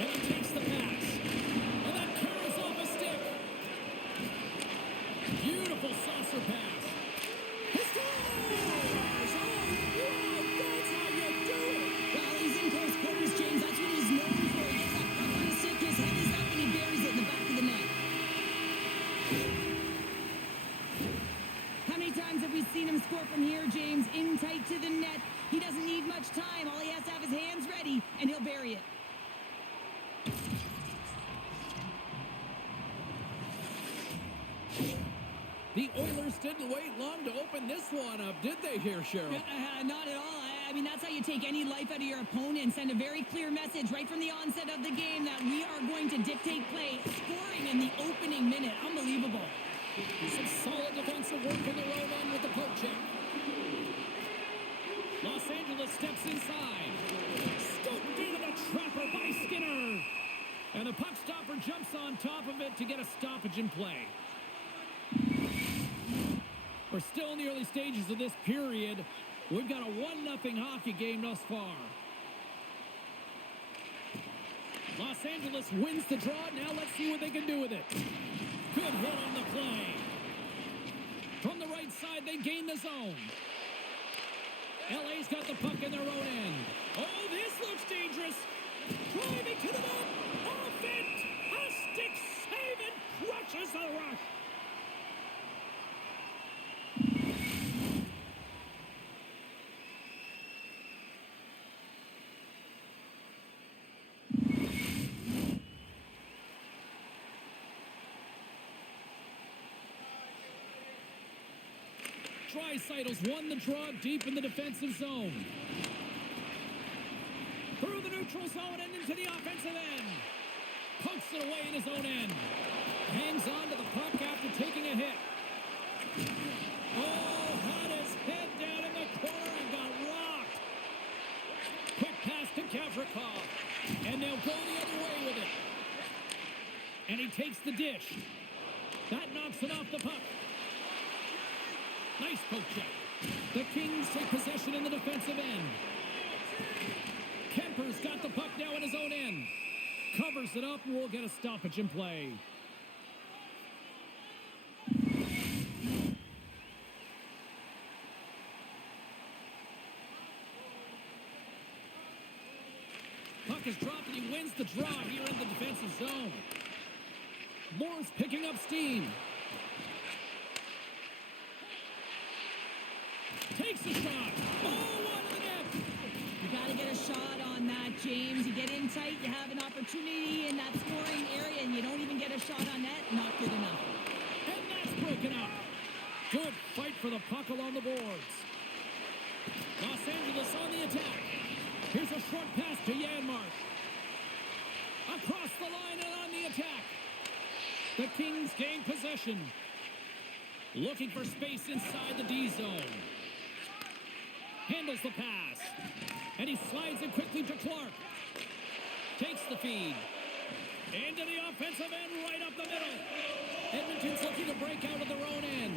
And he takes the pass. And that carries off a stick. Beautiful saucer pass. He scores! Oh, wow, that's how you do it! Well, he's in close quarters, James. That's what he's known for. He gets that puck on a stick, his head is up, and he buries it in the back of the net. How many times have we seen him score from here, James? In tight to the net. He doesn't need much time. All he has to have his hands ready, and he'll bury it. The Oilers didn't wait long to open this one up, did they here, Cheryl? Not at all. I mean, that's how you take any life out of your opponent. Send a very clear message right from the onset of the game that we are going to dictate play. Scoring in the opening minute. Unbelievable. Some solid defensive work in their own end with the poke check. Los Angeles steps inside. Scooped into the trapper by Skinner. And the puck stopper jumps on top of it to get a stoppage in play. We're still in the early stages of this period. We've got a 1-0 hockey game thus far. Los Angeles wins the draw. Now let's see what they can do with it. Good hit on the play. From the right side, they gain the zone. LA's got the puck in their own end. Oh, this looks dangerous. Driving to the net. Off it. A stick save and crushes the rush. Draisaitl's won the draw deep in the defensive zone. Through the neutral zone and into the offensive end. Pokes it away in his own end. Hangs on to the puck after taking a hit. Oh, had his head down in the corner and got rocked. Quick pass to Gavrikov. And they'll go the other way with it. And he takes the dish. That knocks it off the puck. Nice poke check. The Kings take possession in the defensive end. Kemper's got the puck now in his own end. Covers it up and we'll get a stoppage in play. Puck is dropped and he wins the draw here in the defensive zone. Moore's picking up steam. Takes a shot. Oh, one to the net. You got to get a shot on that, James. You get in tight, you have an opportunity in that scoring area, and you don't even get a shot on net. Not good enough. And that's broken up. Good fight for the puck along the boards. Los Angeles on the attack. Here's a short pass to Janmark. Across the line and on the attack. The Kings gain possession. Looking for space inside the D zone. Handles the pass. And he slides it quickly to Clark. Takes the feed. Into the offensive end, right up the middle. Edmonton's looking to break out of their own end.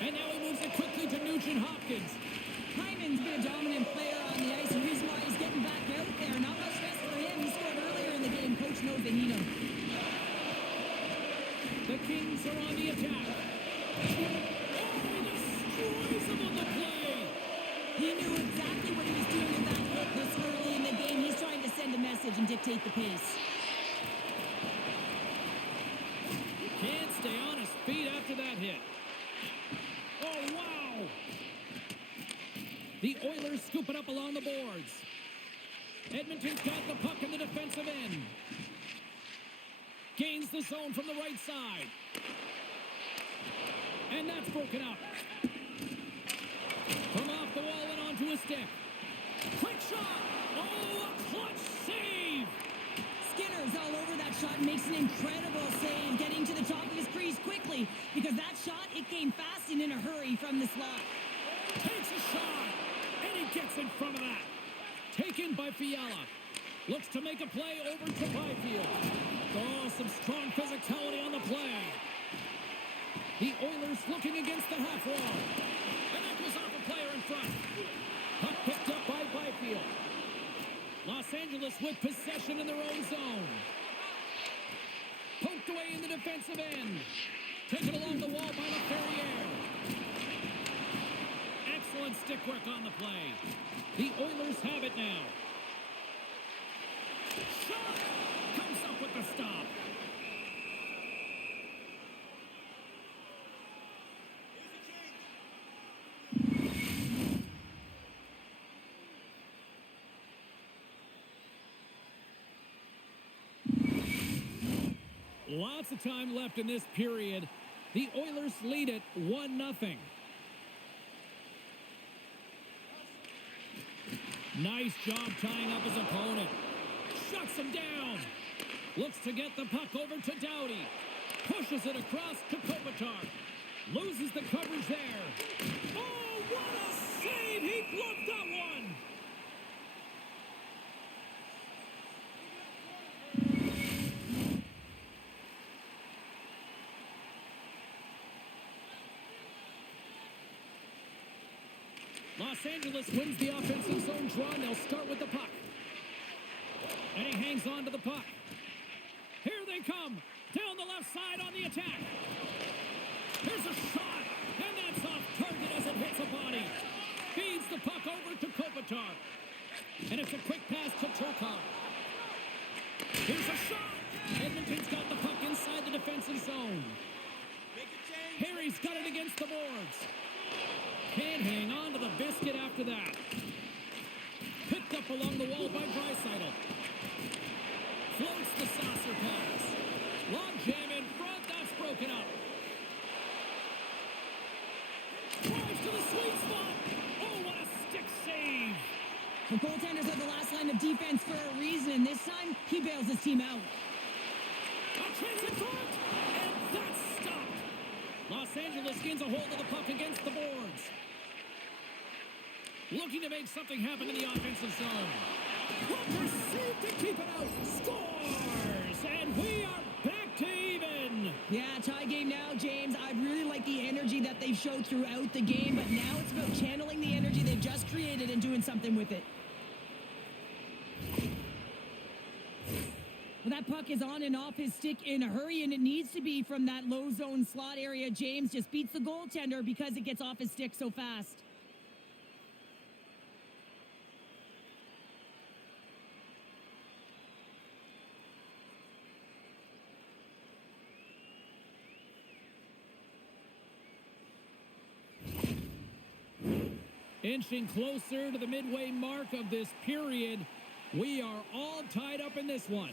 And now he moves it quickly to Nugent Hopkins. Hyman's been a dominant player on the ice. The reason why he's getting back out there. Not much rest for him. He scored earlier in the game. Coach knows they need him. The Kings are on the attack. Oh, he destroys him on the play. He knew exactly what he was doing with that hit this early in the game. He's trying to send a message and dictate the pace. Can't stay on his feet after that hit. Oh, wow. The Oilers scoop it up along the boards. Edmonton's got the puck in the defensive end. Gains the zone from the right side. And that's broken up. From off the wall and onto a stick. Quick shot. Oh, a clutch save. Skinner's all over that shot and makes an incredible save, getting to the top of his crease quickly, because that shot, it came fast and in a hurry from the slot. Takes a shot. And he gets in front of that. Taken by Fiala. Looks to make a play over to Byfield. Oh, some strong physicality on the play. The Oilers looking against the half wall. And that goes off a player in front. Puck picked up by Byfield. Los Angeles with possession in their own zone. Poked away in the defensive end. Taken along the wall by LaFerriere. Excellent stick work on the play. The Oilers have it now. Shot! Comes up with the stop. Lots of time left in this period. The Oilers lead it 1-0. Nice job tying up his opponent. Shuts him down. Looks to get the puck over to Doughty. Pushes it across to Kopitar. Loses the coverage there. Oh, what a save! He gloved that one! Los Angeles wins the offensive zone draw, and they'll start with the puck. And he hangs on to the puck. Here they come. Down the left side on the attack. Here's a shot. And that's off target as it hits a body. Feeds the puck over to Kopitar. And it's a quick pass to Turcotte. Here's a shot. Edmonton's got the puck inside the defensive zone. Harry's got it against the boards. Can't hang on to the biscuit after that. Picked up along the wall by Draisaitl. Floats the saucer pass. Long jam in front. That's broken up. Drives to the sweet spot. Oh, what a stick save. The goaltenders are the last line of defense for a reason, and this time he bails his team out. A chance in front. And that's stopped. Los Angeles gains a hold of the puck against the boards. Looking to make something happen in the offensive zone. Walker saved to keep it out. Scores! And we are back to even. Yeah, tie game now, James. I really like the energy that they've showed throughout the game, but now it's about channeling the energy they've just created and doing something with it. Well, that puck is on and off his stick in a hurry, and it needs to be from that low zone slot area. James just beats the goaltender because it gets off his stick so fast. Inching closer to the midway mark of this period. We are all tied up in this one.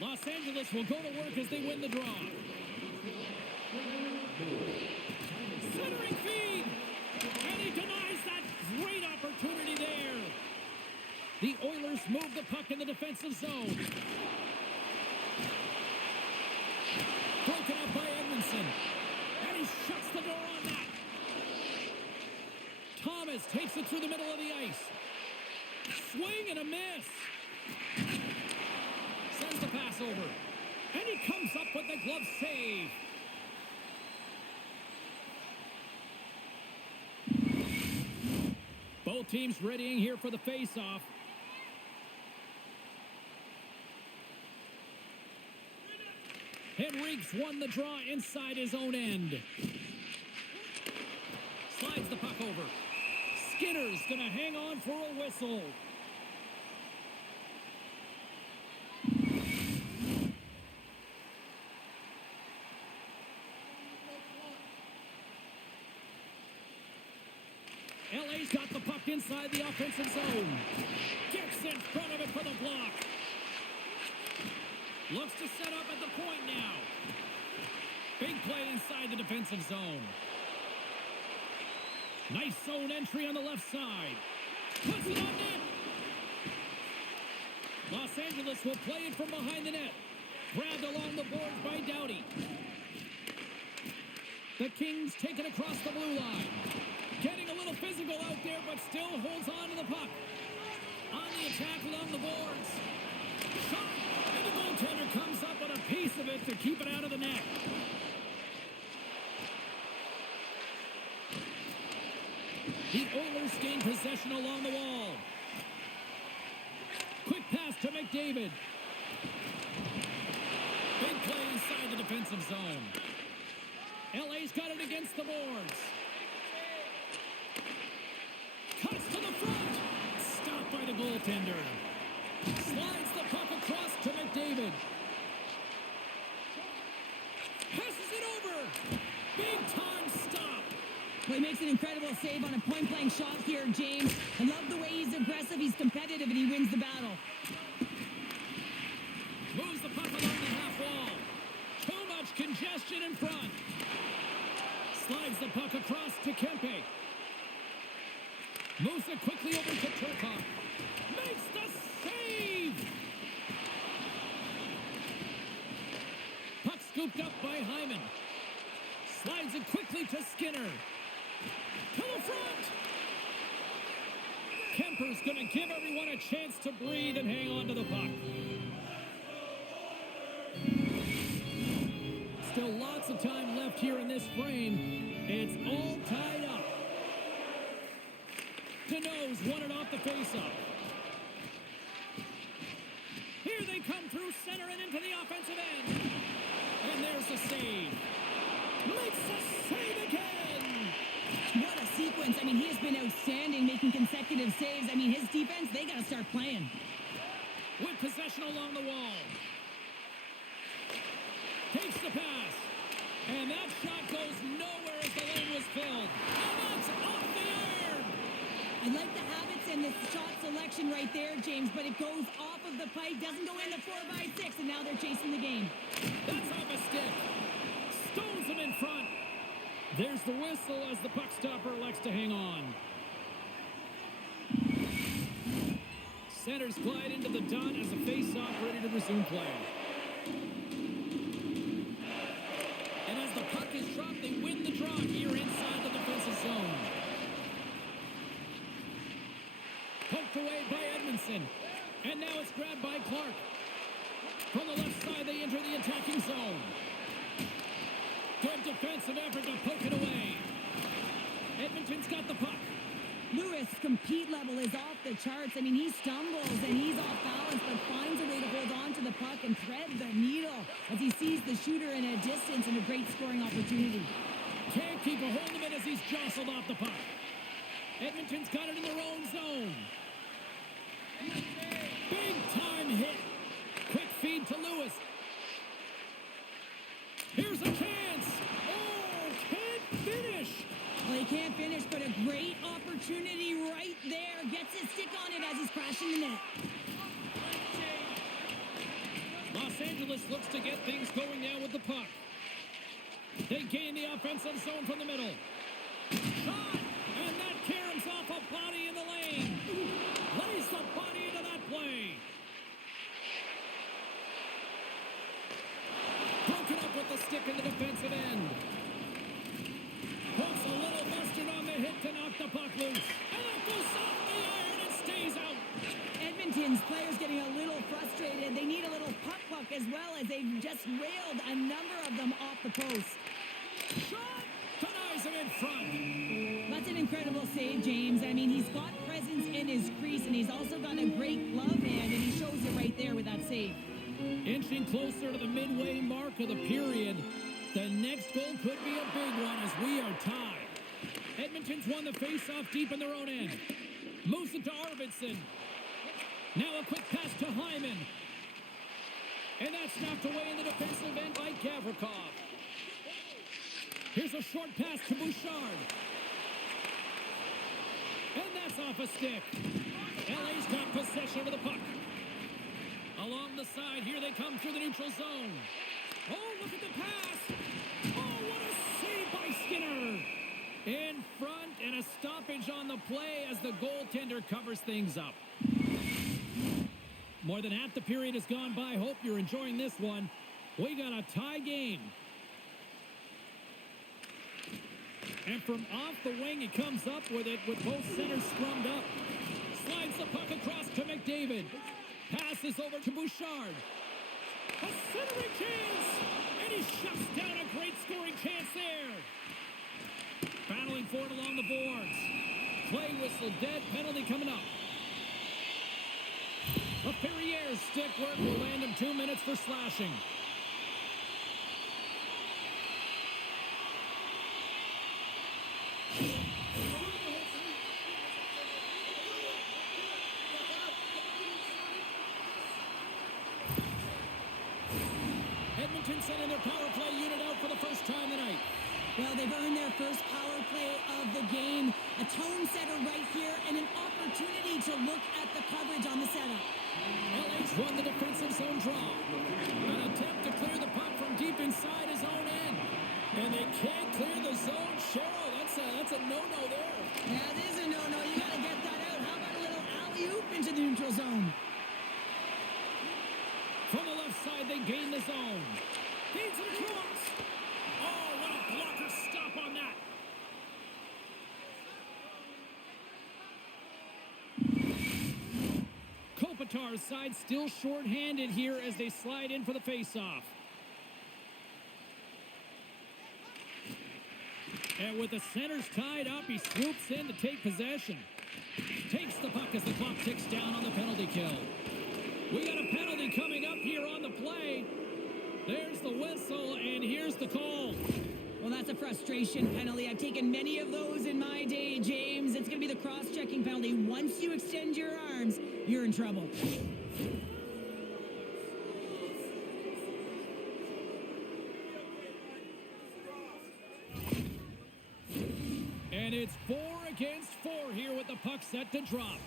Los Angeles will go to work as they win the draw. Centering feed. And he denies that great opportunity there. The Oilers move the puck in the defensive zone. Broken up by Edmondson. And he shuts the door on that. Thomas takes it through the middle of the ice. Swing and a miss. Sends the pass over. And he comes up with the glove save. Both teams readying here for the face-off. Henrique's won the draw inside his own end. Slides the puck over. Skinner's going to hang on for a whistle. LA's got the puck inside the offensive zone. Gets in front of it for the block. Looks to set up at the point now. Big play inside the defensive zone. Nice zone entry on the left side. Puts it on net. Los Angeles will play it from behind the net. Grabbed along the boards by Doughty. The Kings take it across the blue line. Getting a little physical out there, but still holds on to the puck. On the attack along the boards. Shot. And the goaltender comes up with a piece of it to keep it out of the net. The Oilers gain possession along the wall. McDavid. Big play inside the defensive zone. LA's got it against the boards. Cuts to the front. Stopped by the goaltender. Slides the puck across to McDavid. Passes it over. Big time stop. Well, he makes an incredible save on a point-blank shot here, James. I love the way he's aggressive, he's competitive, and he wins the battle. Moves the puck along the half wall. Too much congestion in front. Slides the puck across to Kempe. Moves it quickly over to Turcotte. Makes the save! Puck scooped up by Hyman. Slides it quickly to Skinner. To the front! Kemper's going to give everyone a chance to breathe and hang on to the puck. Still lots of time left here in this frame. It's all tied up. Deneau's won it off the faceoff. Here they come through center and into the offensive end. And there's the save. Makes the save again. What a sequence. I mean, he has been outstanding, making consecutive saves. I mean, his defense, they got to start playing. With possession along the wall. Takes the pass. And that shot goes nowhere as the lane was filled. And that's off the iron. I like the habits and the shot selection right there, James, but it goes off of the pipe, doesn't go in the 4x6, and now they're chasing the game. That's off a stick. Stones him in front. There's the whistle as the puck stopper elects to hang on. Centers glide into the dot as the face-off ready to resume play. And as the puck is dropped, they win the draw here inside the defensive zone. Poked away by Edmondson. And now it's grabbed by Clark. From the left side, they enter the attacking zone. Good defensive effort to poke it away. Edmonton's got the puck. Lewis' compete level is off the charts. I mean, he stumbles and he's off balance, but finds a way to hold on to the puck and thread the needle as he sees the shooter in a distance and a great scoring opportunity. Can't keep a hold of it as he's jostled off the puck. Edmonton's got it in their own zone. Big time hit. Quick feed to Lewis. Here's a chance. Oh, can't finish. Well, he can't finish, but a great opportunity right there. Gets his stick on it as he's crashing the net. Los Angeles looks to get things going now with the puck. They gain the offensive zone from the middle. Shot! And that caroms off a body in the lane. Lays the body into that play. Broken up with the stick in the defensive end. Puts a little mustard on the hit to knock the puck loose. And that goes off the iron and stays out. Edmonton's players getting a little frustrated. They need a little puck luck as well as they've just railed a number of them off the post. Shot! Denies him in front. That's an incredible save, James. I mean, he's got presence in his crease, and he's also got a great glove hand, and he shows it right there with that save. Inching closer to the midway mark of the period. The next goal could be a big one as we are tied. Edmonton's won the face-off deep in their own end. Moves it to Arvidsson. Now a quick pass to Hyman. And that's knocked away in the defensive end by Gavrikov. Here's a short pass to Bouchard. And that's off a stick. LA's got possession of the puck. Along the side, here they come through the neutral zone. Oh, look at the pass. Oh, what a save by Skinner. In front and a stoppage on the play as the goaltender covers things up. More than half the period has gone by. Hope you're enjoying this one. We got a tie game. And from off the wing, he comes up with it with both centers scrummed up. Slides the puck across to McDavid. Passes over to Bouchard. A centering chance! And he shuts down a great scoring chance there. Battling for it along the boards. Play whistle dead. Penalty coming up. Perrier's stick work will land him 2 minutes for slashing. Edmonton sending their power play unit out for the first time tonight. Well, they've earned their first power play of the game. A tone setter right here and an opportunity to look at the coverage on the setup. LA's won the defensive zone draw. An attempt to clear the puck from deep inside his own end. And they can't clear the zone. Cheryl, that's a no-no there. Yeah, it is a no-no. You got to get that out. How about a little alley-oop into the neutral zone? From the left side, they gain the zone. Feeds it across. Oh, what a blocker stop on that. Kopitar's side still short-handed here as they slide in for the face-off. And with the centers tied up, he swoops in to take possession. Takes the puck as the clock ticks down on the penalty kill. We got a penalty coming up here on the play. There's the whistle, and here's the call. Well, that's a frustration penalty. I've taken many of those in my day, James. It's going to be the cross-checking penalty. Once you extend your arms, you're in trouble. And it's 4 against 4 here with the puck set to drop.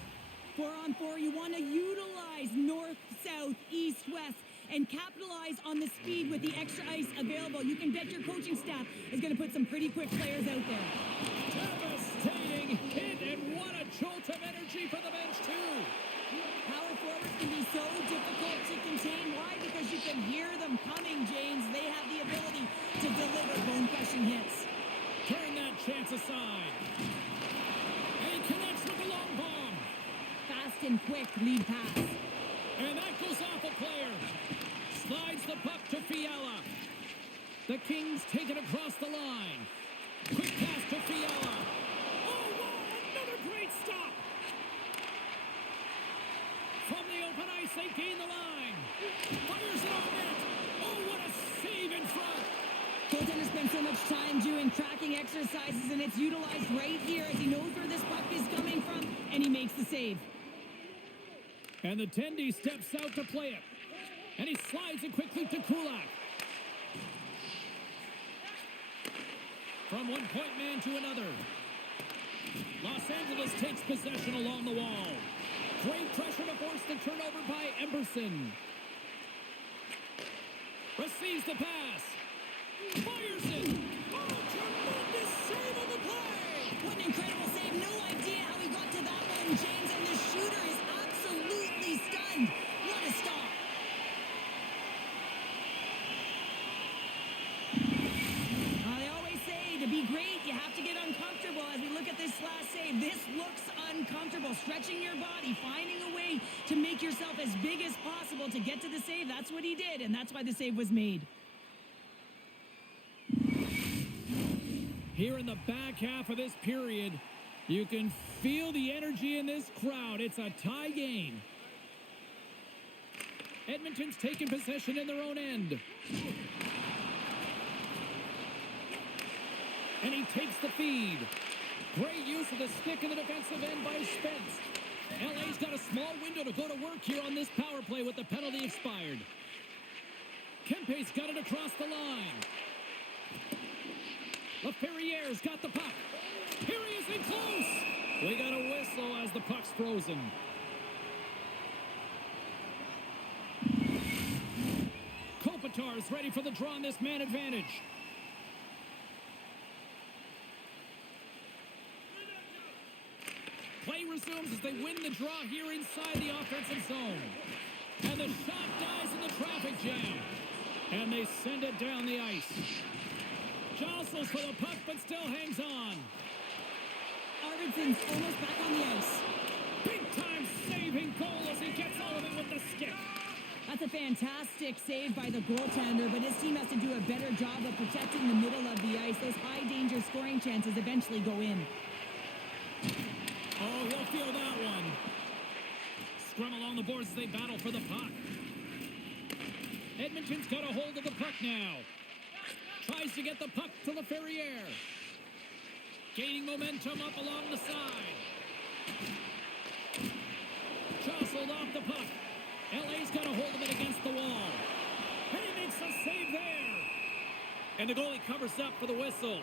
4-on-4, you want to utilize north, south, east, west, and capitalize on the speed with the extra ice available. You can bet your coaching staff is going to put some pretty quick players out there. Devastating hit, and what a jolt of energy for the bench, too. Power forwards can be so difficult to contain. Why? Because you can hear them coming, James. They have the ability to deliver bone-crushing hits. Turn that chance aside. And he connects with the long bomb. Fast and quick lead pass. And that goes off a player. Slides the puck to Fiala. The Kings take it across the line. Quick pass to Fiala. Oh, wow, another great stop. From the open ice, they gain the line. Fires it on net. Oh, what a save in front. Goaltender spends so much time doing tracking exercises, and it's utilized right here as he knows where this puck is coming from, and he makes the save. And the Tendy steps out to play it. And he slides it quickly to Kulak. From one point man to another. Los Angeles takes possession along the wall. Great pressure to force the turnover by Emberson. Receives the pass. Fires it. Oh, tremendous save on the play. What an incredible save. No idea how he got to that one, James. And the shooter is absolutely stunned. What a stop. They always say to be great, you have to get uncomfortable. As we look at this last save, this looks uncomfortable. Stretching your body, finding a way to make yourself as big as possible to get to the save. That's what he did, and that's why the save was made. Here in the back half of this period, you can feel the energy in this crowd. It's a tie game. Edmonton's taking possession in their own end. And he takes the feed. Great use of the stick in the defensive end by Spence. LA's got a small window to go to work here on this power play with the penalty expired. Kempe's got it across the line. LaFerrier's got the puck. Here he is in close. We got a whistle as the puck's frozen. Kopitar's ready for the draw on this man advantage. Play resumes as they win the draw here inside the offensive zone. And the shot dies in the traffic jam. And they send it down the ice. Jostles for the puck, but still hangs on. Arvidsson's almost back on the ice. Big-time saving goal as he gets all of it with the stick. That's a fantastic save by the goaltender, but his team has to do a better job of protecting the middle of the ice. Those high-danger scoring chances eventually go in. Oh, he'll feel that one. scrum along the boards as they battle for the puck. Edmonton's got a hold of the puck now. Tries to get the puck to LaFerriere. Gaining momentum up along the side. Jostled off the puck. LA's got a hold of it against the wall. And he makes a save there. And the goalie covers up for the whistle.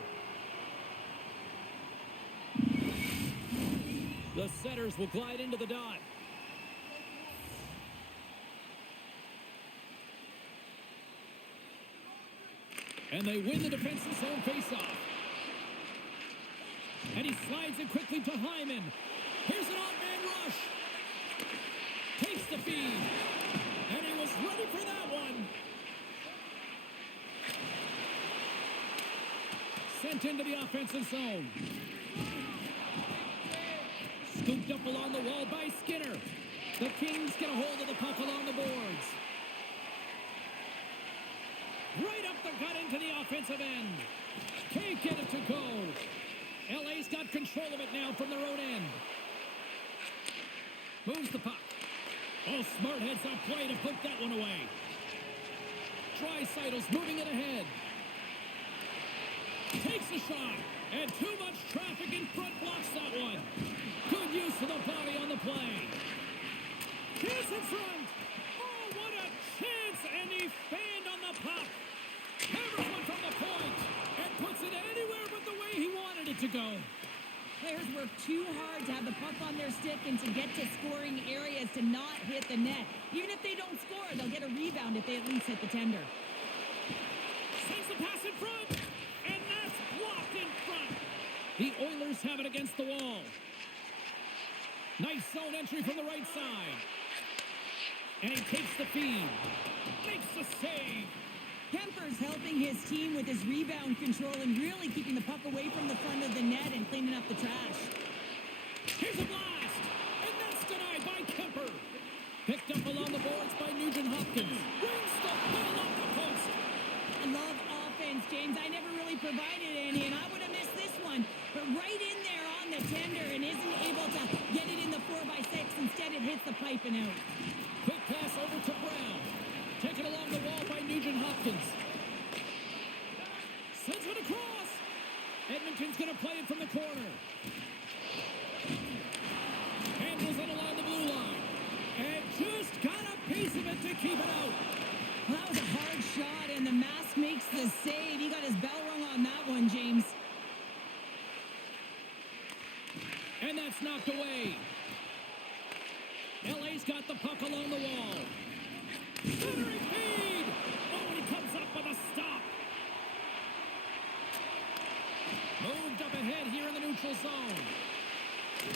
The setters will glide into the dot. And they win the defensive zone faceoff. And he slides it quickly to Hyman. Here's an odd-man rush. Takes the feed. And he was ready for that one. Sent into the offensive zone. Scooped up along the wall by Skinner. The Kings get a hold of the puck along the boards. Right up the gut into the offensive end. Can't get it to go. LA's got control of it now from their own end. Moves the puck. Oh, smart heads-up play to put that one away. Draisaitl's moving it ahead. Takes a shot. And too much traffic in front blocks that one. Good use of the body on the play. Here's in front. Oh, what a chance. And he fanned on the puck. Hammers one from the point. And puts it anywhere but the way he wanted it to go. Players work too hard to have the puck on their stick and to get to scoring areas to not hit the net. Even if they don't score, they'll get a rebound if they at least hit the tender. Sends the pass in front. And that's blocked in front. The Oilers have it against the wall. Nice zone entry from the right side. And he takes the feed. Makes the save. Kemper's helping his team with his rebound control and really keeping the puck away from the front of the net and cleaning up the trash. Here's a blast. And that's denied by Kemper. Picked up along the boards by Nugent Hopkins. Brings the ball off the post. I love offense, James. I never really provided any, and I would have missed this one. But right in there on the tender and isn't able to get it in the 4x6. Instead, it hits the pipe and out. Quick pass over to Brown. Taken along the wall by Nugent Hopkins. Sends it across. Edmonton's going to play it from the corner. Handles it along the blue line. And just got a piece of it to keep it out. Well, that was a hard shot, and the mask makes the save. He got his bell rung on that one, James. And that's knocked away. LA's got the puck along the wall. Centering feed. Oh, and he comes up with a stop. Moved up ahead here in the neutral zone.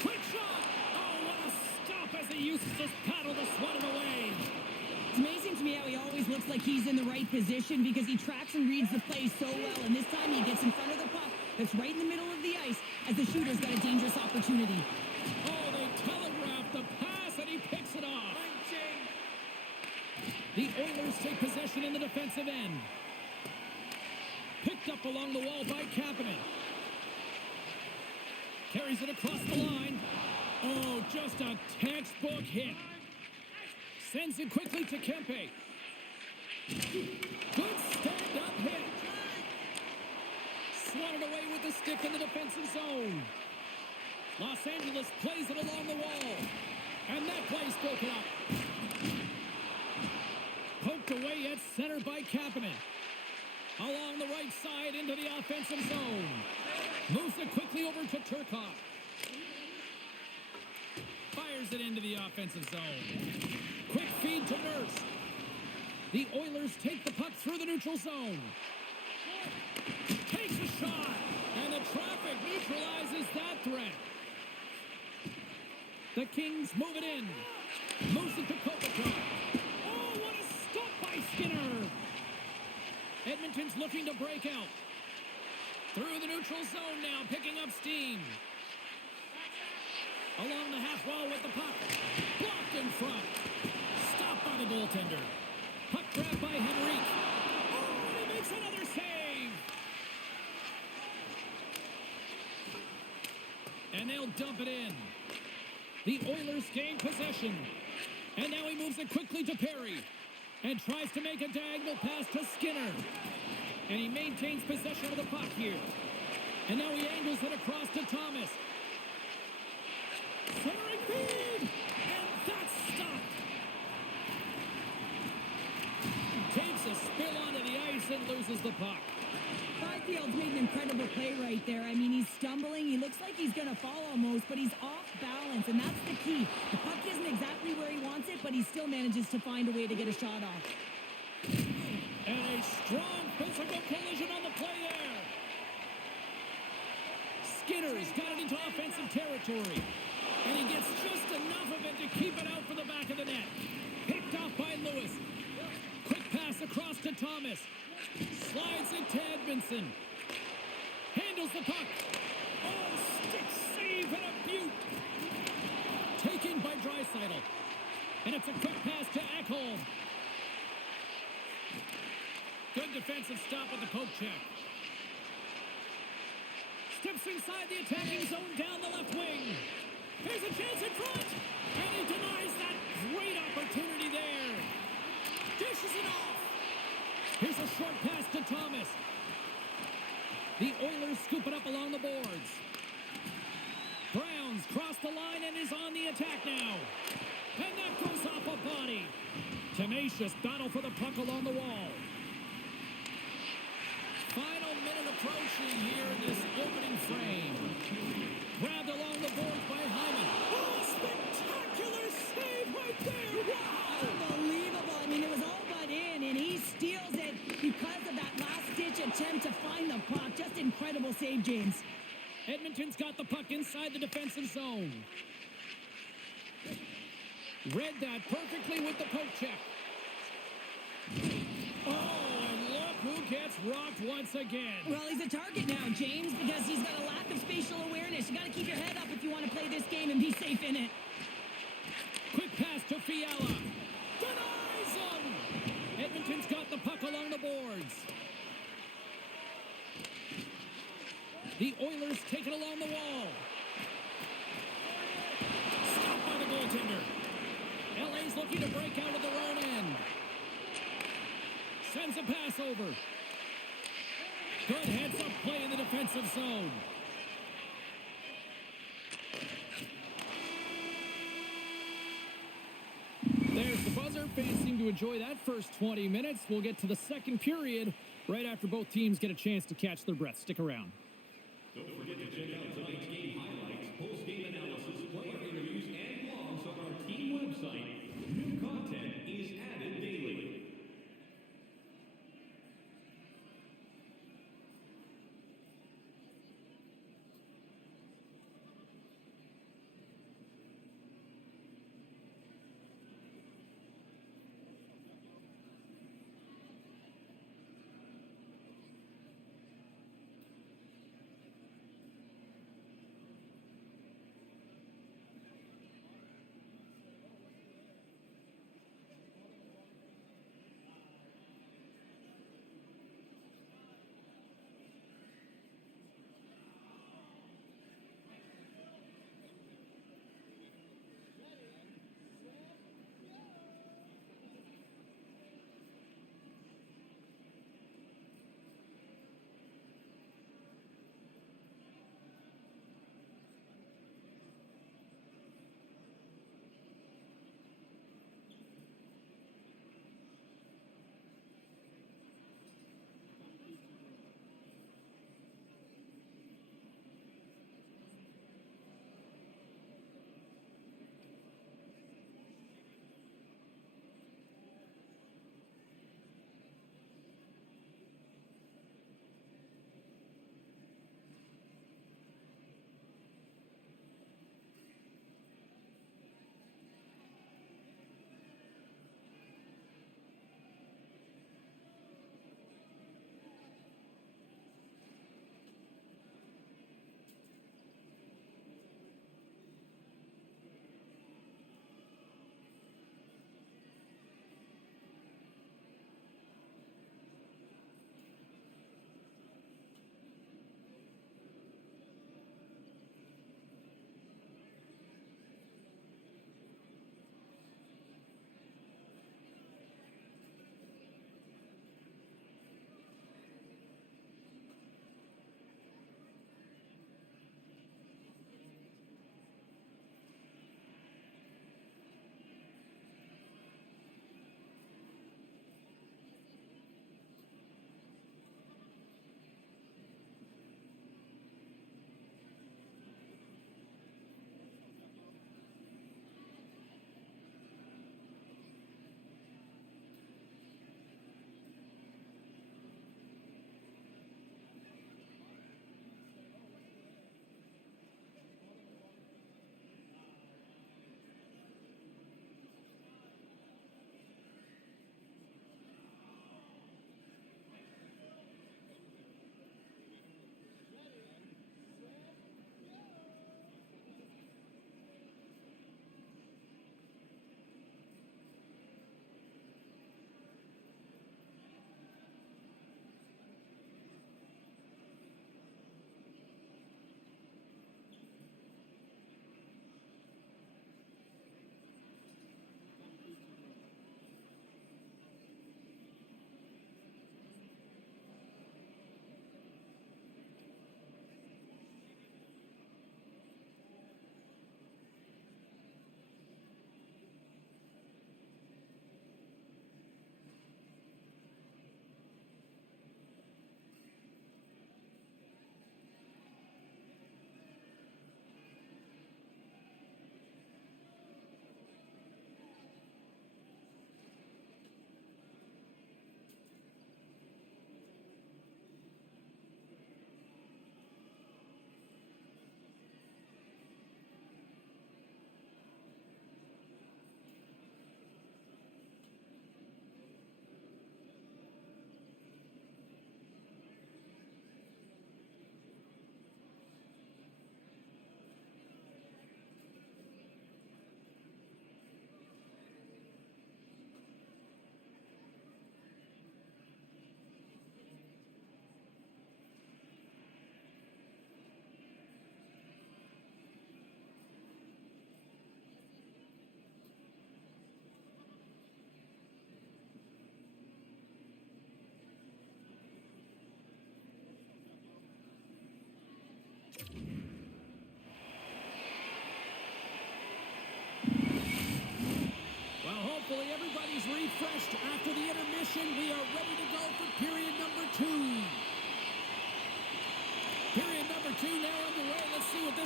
Quick shot. Oh, what a stop as he uses his paddle to swat it away. It's amazing to me how he always looks like he's in the right position because he tracks and reads the play so well. And this time he gets in front of the puck that's right in the middle of the ice as the shooter's got a dangerous opportunity. Oh, they telegraphed the pass and he picks it off. The Oilers take possession in the defensive end. Picked up along the wall by Kapanen. Carries it across the line. Oh, just a textbook hit. Sends it quickly to Kempe. Good stand-up hit. Swatted away with the stick in the defensive zone. Los Angeles plays it along the wall. And that play's broken up. Poked away at center by Kapanen. Along the right side into the offensive zone. Moves it quickly over to Turcotte. Fires it into the offensive zone. Quick feed to Nurse. The Oilers take the puck through the neutral zone. Takes a shot. And the traffic neutralizes that threat. The Kings move it in. Moves it to Kopitar. Oh, what a stop by Skinner. Edmonton's looking to break out. Through the neutral zone now, picking up steam. Along the half wall with the puck. Blocked in front. Stopped by the goaltender. Puck grabbed by Henrique. Oh, and he makes another save. And they'll dump it in. The Oilers gain possession. And now he moves it quickly to Perry. And tries to make a diagonal pass to Skinner. And he maintains possession of the puck here. And now he angles it across to Thomas. Centering feed! And that's stopped. Takes a spill onto the ice and loses the puck. Byfield's made an incredible play right there. I mean, he's stumbling. He looks like he's going to fall almost, but he's off balance, and that's the key. The puck isn't exactly where he wants it, but he still manages to find a way to get a shot off. And a strong physical collision on the play there. Skinner's got it into offensive territory. And he gets just enough of it to keep it out for the back of the net. Picked off by Lewis. Quick pass across to Thomas. Slides it to Edmondson. Handles the puck. Oh, stick save and a beaut. Taken by Draisaitl. And it's a quick pass to Ekholm. Good defensive stop with the poke check. Steps inside the attacking zone down the left wing. There's a chance in front. And he denies that great opportunity there. Dishes it off. Here's a short pass to Thomas. The Oilers scoop it up along the boards. Browns cross the line and is on the attack now. And that goes off a body. Tenacious battle for the puck along the wall. Final minute approaching here in this opening frame. Grabbed along the boards by Hyman. Oh, spectacular save right there. Wow. Unbelievable. I mean, it was all but in, and he steals it because of that last-ditch attempt to find the puck. Just incredible save, James. Edmonton's got the puck inside the defensive zone. Read that perfectly with the poke check. Oh, and look who gets rocked once again. Well, he's a target now, James, because he's got a lack of spatial awareness. You got to keep your head up if you want to play this game and be safe in it. Quick pass to Fiala. Denies him! Edmonton's got the puck along the boards. The Oilers take it along the wall. Stopped by the goaltender. LA's looking to break out of their own end. Sends a pass over. Good heads-up play in the defensive zone. There's the buzzer. Fans seem to enjoy that first 20 minutes. We'll get to the second period right after both teams get a chance to catch their breath. Stick around. Don't forget to check out tonight's game highlights, post-game analysis, player interviews, and blogs on our team website. New content is added daily.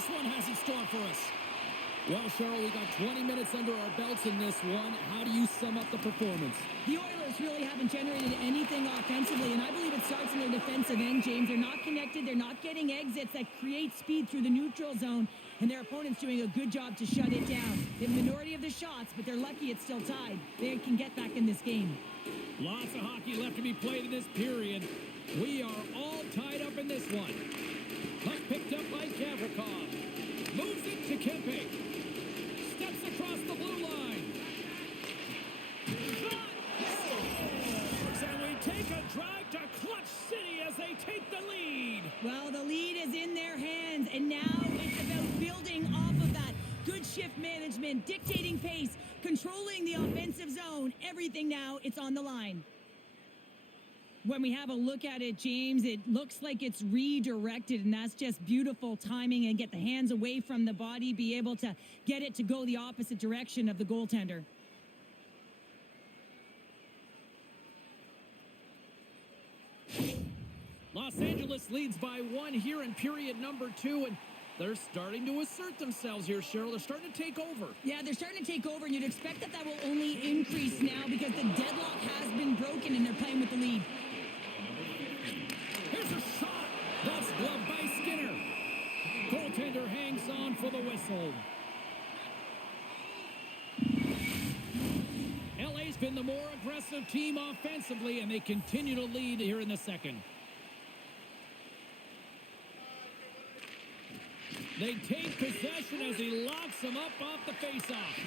this one has in store for us? Well, Cheryl, we got 20 minutes under our belts in this one. How do you sum up the performance? The Oilers really haven't generated anything offensively, and I believe it starts in their defensive end, James. They're not connected. They're not getting exits that create speed through the neutral zone, and their opponent's doing a good job to shut it down. The minority of the shots, but they're lucky it's still tied. They can get back in this game. Lots of hockey left to be played in this period. We are all tied up in this one. Puck picked up by Gavrikov. Moves it to Kempe. Steps across the blue line. And we take a drive to Clutch City as they take the lead. Well, the lead is in their hands, and now it's about building off of that. Good shift management, dictating pace, controlling the offensive zone. Everything now, it's on the line. When we have a look at it, James, it looks like it's redirected, and that's just beautiful timing and get the hands away from the body, be able to get it to go the opposite direction of the goaltender. Los Angeles leads by 1 here in period number 2, and they're starting to assert themselves here, Cheryl. They're starting to take over. Yeah, they're starting to take over, and you'd expect that that will only increase now because the deadlock has been broken, and they're playing with the lead. Here's a shot. That's gloved by Skinner. Goaltender hangs on for the whistle. LA's been the more aggressive team offensively, and they continue to lead here in the second. They take possession as he locks them up off the faceoff.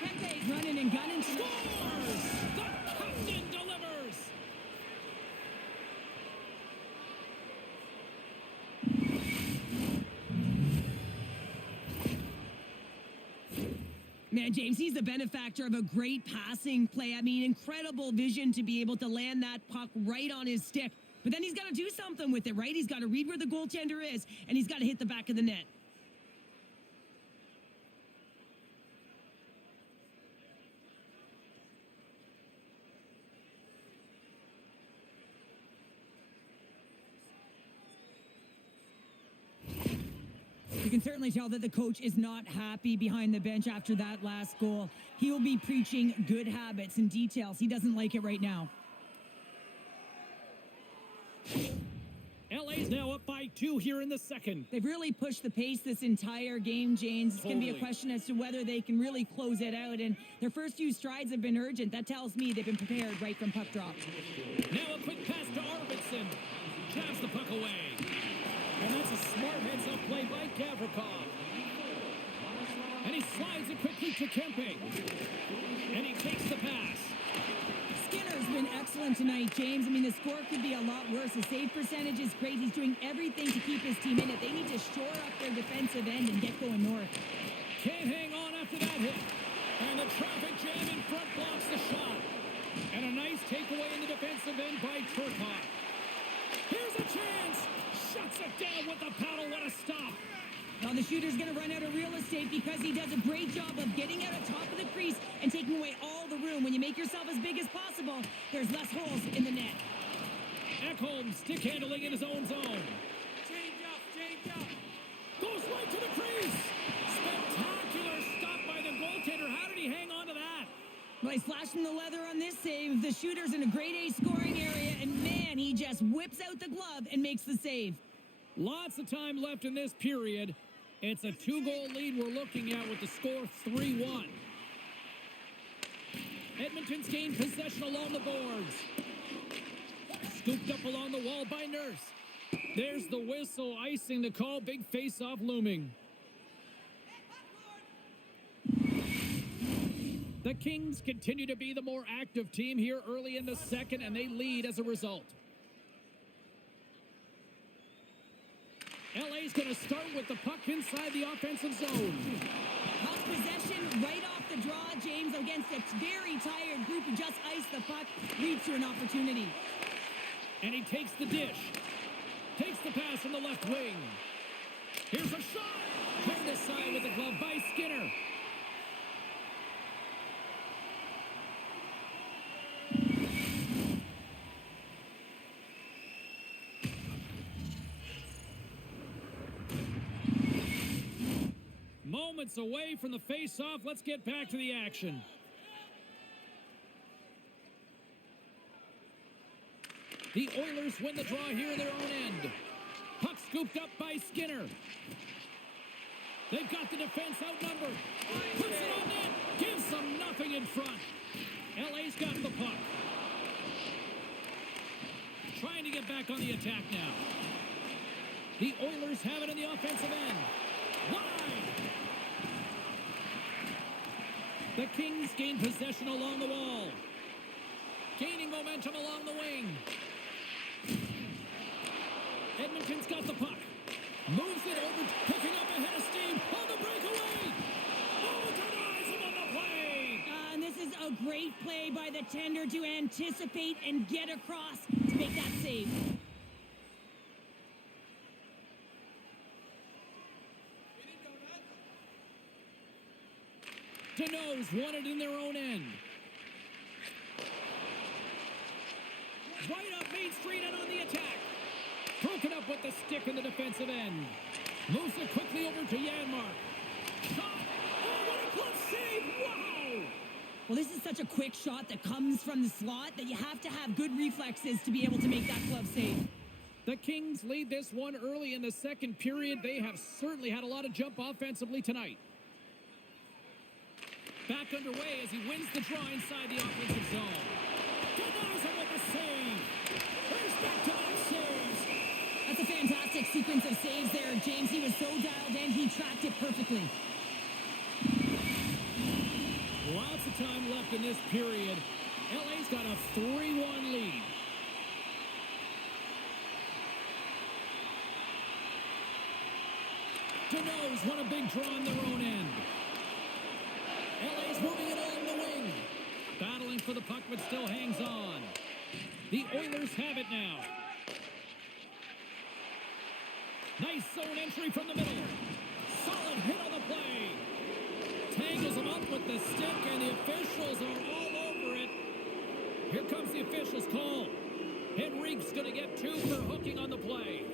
Kempe's running and gunning. Scores! The captain delivers! Man, James, he's the benefactor of a great passing play. I mean, incredible vision to be able to land that puck right on his stick. But then he's got to do something with it, right? He's got to read where the goaltender is, and he's got to hit the back of the net. You can certainly tell that the coach is not happy behind the bench after that last goal. He will be preaching good habits and details. He doesn't like it right now. LA's now up by 2 here in the second. They've really pushed the pace this entire game, James. It's going to be a question as to whether they can really close it out. And their first few strides have been urgent. That tells me they've been prepared right from puck drop. Now a quick pass to Arvidsson. Jabs the puck away. And that's a smart heads-up play by Gavrikov. And he slides it quickly to Kempe. And he takes the pass. Skinner's been excellent tonight, James. I mean, the score could be a lot worse. His save percentage is great. He's doing everything to keep his team in it. They need to shore up their defensive end and get going north. Can't hang on after that hit. And the traffic jam in front blocks the shot. And a nice takeaway in the defensive end by Turcotte. Here's a chance. Shuts it down with the paddle. What a stop. Well, the shooter's going to run out of real estate because he does a great job of getting out of top of the crease and taking away all the room. When you make yourself as big as possible, there's less holes in the net. Ekholm stick handling in his own zone. Change up. Goes right to the crease. Spectacular stop by the goaltender. How did he hang on to that? Well, he's flashing the leather on this save. The shooter's in a grade A scoring area, and man, he just whips out the glove and makes the save. Lots of time left in this period. It's a 2-goal lead we're looking at with the score 3-1. Edmonton's gained possession along the boards. Scooped up along the wall by Nurse. There's the whistle, icing the call. Big face-off looming. The Kings continue to be the more active team here early in the second, and they lead as a result. LA's going to start with the puck inside the offensive zone. Puck possession right off the draw, James, against a very tired group who just iced the puck, leads to an opportunity. And he takes the dish. Takes the pass from the left wing. Here's a shot. Turned aside with the glove by Skinner. moments away from the face-off. Let's get back to the action. The Oilers win the draw here in their own end. Puck scooped up by Skinner. They've got the defense outnumbered. Puts it on net. Gives them nothing in front. LA's got the puck. Trying to get back on the attack now. The Oilers have it in the offensive end. Wide. The Kings gain possession along the wall. Gaining momentum along the wing. Edmonton's got the puck. Moves it over, picking up ahead of steam on the breakaway. Oh, denies him on the play. And this is a great play by the tender to anticipate and get across to make that save. Deneau's won it in their own end. Right up Main Street and on the attack. Broken up with the stick in the defensive end. Moves it quickly over to Janmark. Shot! Oh, what a glove save! Wow! Well, this is such a quick shot that comes from the slot that you have to have good reflexes to be able to make that glove save. The Kings lead this one early in the second period. They have certainly had a lot of jump offensively tonight. Back underway as he wins the draw inside the offensive zone. Denies him with the save. There's back-to-back saves. That's a fantastic sequence of saves there, James. He was so dialed in, he tracked it perfectly. Lots of time left in this period. LA's got a 3-1 lead. Deneau's won a big draw in their own end. LA's moving it along the wing. Battling for the puck, but still hangs on. The Oilers have it now. Nice zone entry from the middle. Solid hit on the play. Tangles him up with the stick, and the officials are all over it. Here comes the officials' call. Henrique's going to get 2 for hooking on the play.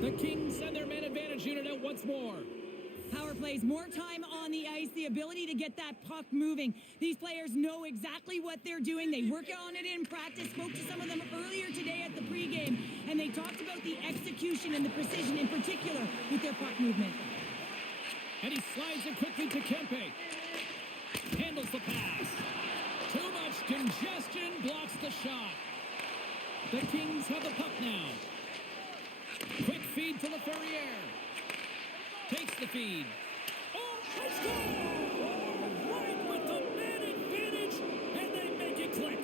The Kings send their man advantage unit out once more. Power plays, more time on the ice, the ability to get that puck moving. These players know exactly what they're doing. They work on it in practice. Spoke to some of them earlier today at the pregame, and they talked about the execution and the precision in particular with their puck movement. And he slides it quickly to Kempe. Handles the pass. Too much congestion, blocks the shot. The Kings have the puck now. Quick feed to LaFerriere. Takes the feed. Oh, let's go! Right with the man advantage, and they make it click.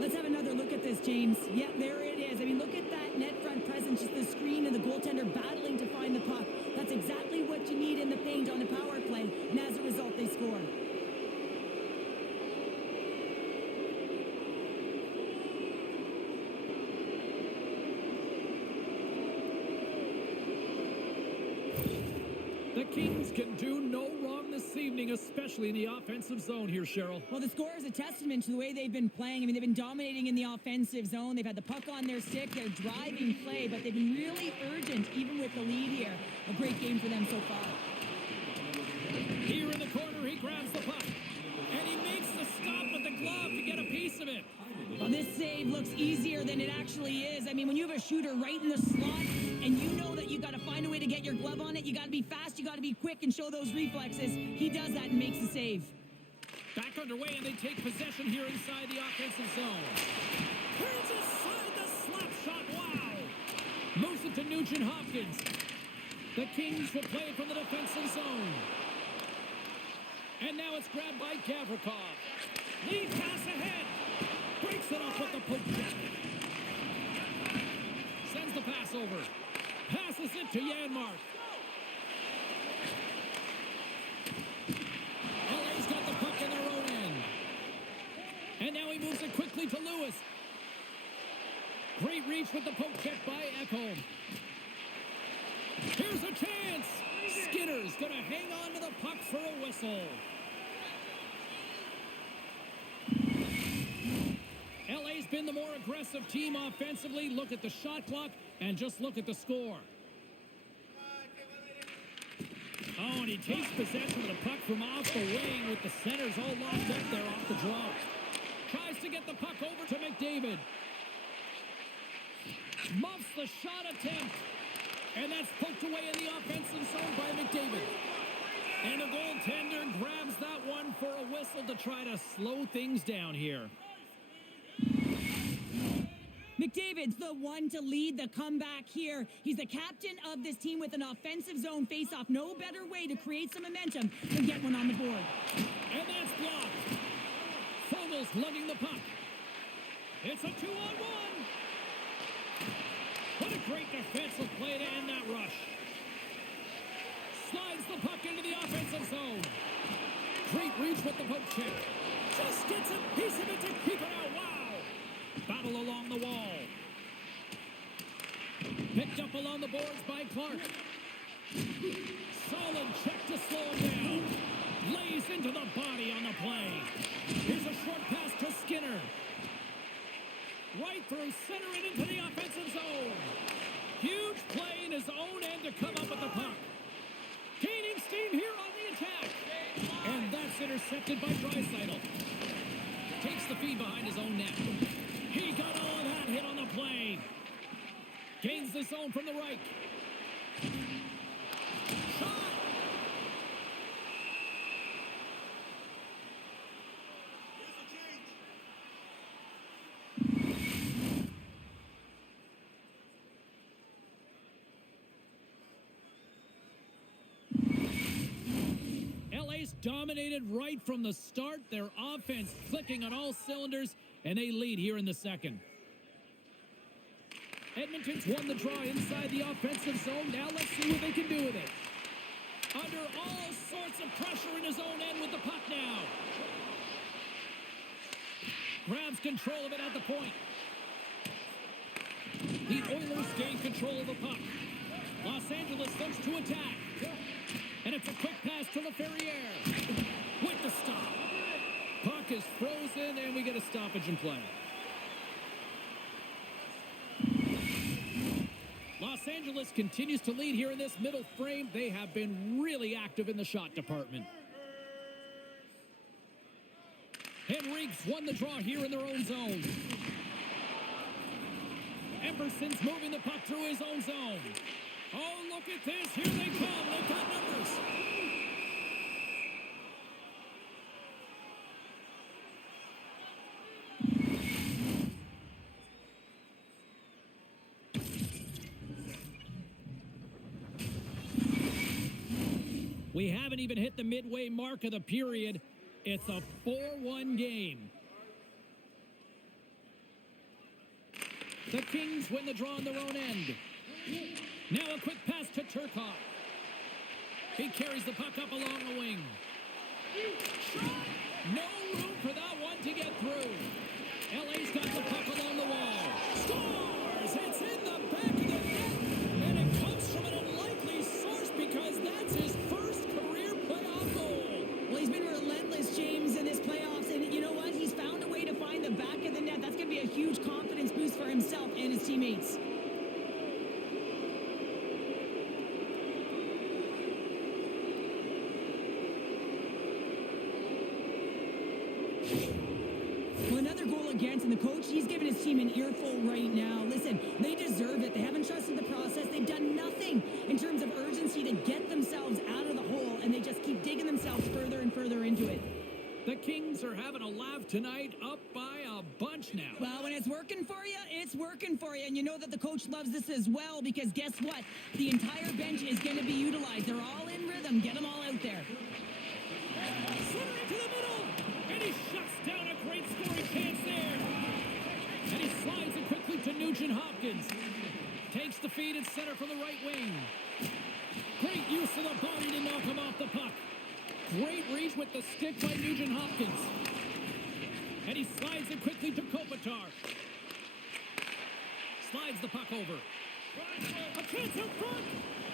Let's have another look at this, James. Yeah, there it is. I mean, look at that net front presence, just the screen and the goaltender battling to find the puck. That's exactly what you need in the paint on a power play, and as a result, they score. The Kings can do no wrong this evening, especially in the offensive zone here, Cheryl. Well, the score is a testament to the way they've been playing. I mean, they've been dominating in the offensive zone. They've had the puck on their stick. They're driving play, but they've been really urgent, even with the lead here. A great game for them so far. Here in the corner, he grabs the puck. And he makes the stop with the glove to get a piece of it. Well, this save looks easier than it actually is. I mean, when you have a shooter right in the slot and you know that you got to find a way to get your glove on it, you got to be fast, you got to be quick and show those reflexes. He does that and makes the save. Back underway, and they take possession here inside the offensive zone. Turns aside the slap shot. Wow! Moves it to Nugent Hopkins. The Kings will play it from the defensive zone. And now it's grabbed by Gavrikov. Lead pass ahead. Breaks it off with the poke check. Sends the pass over. Passes it to Janmark. LA's got the puck in their own end. And now he moves it quickly to Lewis. Great reach with the poke check by Ekholm. Here's a chance. Skinner's going to hang on to the puck for a whistle. LA's been the more aggressive team offensively. Look at the shot clock and just look at the score. Oh, and he takes possession of the puck from off the wing with the centers all locked up there off the draw. Tries to get the puck over to McDavid. Muffs the shot attempt. And that's poked away in the offensive zone by McDavid. And the goaltender grabs that one for a whistle to try to slow things down here. McDavid's the one to lead the comeback here. He's the captain of this team with an offensive zone faceoff. No better way to create some momentum than get one on the board. And that's blocked. Fogel's lugging the puck. It's a 2-on-1. What a great defensive play to end that rush. Slides the puck into the offensive zone. Great reach with the poke check. Just gets a piece of it to keep it out. Wow. Battle along the wall. Picked up along the boards by Clark. Solid check to slow him down. Lays into the body on the play. Here's a short pass to Skinner. Right through center and into the offensive zone. Huge play in his own end to come up with the puck. Gaining steam here on the attack. And that's intercepted by Draisaitl. Takes the feed behind his own net. He got all of that hit on the play. Gains the zone from the right. Shot! LA's dominated right from the start. Their offense clicking on all cylinders, and they lead here in the second. Edmonton's won the draw inside the offensive zone. Now let's see what they can do with it. Under all sorts of pressure in his own end with the puck now. Grabs control of it at the point. The Oilers gain control of the puck. Los Angeles looks to attack. And it's a quick pass to LaFerriere. With the stop. Puck is frozen, and we get a stoppage in play. Los Angeles continues to lead here in this middle frame. They have been really active in the shot department. Henrique's won the draw here in their own zone. Emerson's moving the puck through his own zone. Oh, look at this. Here they come. They've got numbers. We haven't even hit the midway mark of the period. It's a 4-1 game. The Kings win the draw on their own end. Now a quick pass to Turcotte. He carries the puck up along the wing. No room for that one to get through. LA's got the puck along the wall. Scores! It's in the back of the net. And it comes from an unlikely source because that's his first career playoff goal. Well, he's been relentless, James, in this playoffs. And you know what? He's found a way to find the back of the net. That's going to be a huge confidence boost for himself and his teammates. Well, another goal against, and the coach, he's giving his team an earful right now. Listen, they deserve it. They haven't trusted the process. They've done nothing in terms of urgency to get themselves out of the hole, and they just keep digging themselves further and further into it. The Kings are having a laugh tonight, up by a bunch now. Well, when it's working for you, it's working for you. And you know that the coach loves this as well because guess what? The entire bench is going to be utilized. They're all in rhythm. Get them all out there. Center into the middle, and he shuts down a great scoring chance there. And he slides it quickly to Nugent Hopkins. Takes the feed at center from the right wing. Great use of the body to knock him off the puck. Great reach with the stick by Nugent Hopkins. And he slides it quickly to Kopitar. slides the puck over. A chance in front,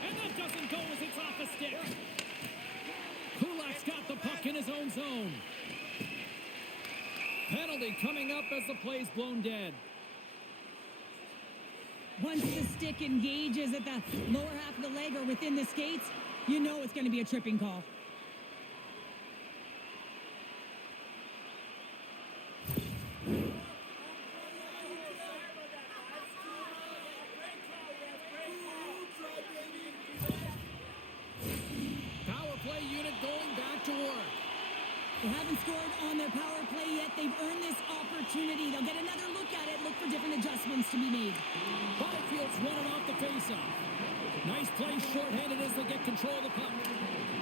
and that doesn't go as it's off a stick. Kulak's got the puck in his own zone. Penalty coming up as the play's blown dead. Once the stick engages at the lower half of the leg or within the skates, you know it's going to be a tripping call. Power play unit going back to work. They haven't scored on their power play yet. They've earned this opportunity. They'll get another look at it, look for different adjustments to be made. Byfield's running off the faceoff. Nice play shorthanded as they get control of the puck.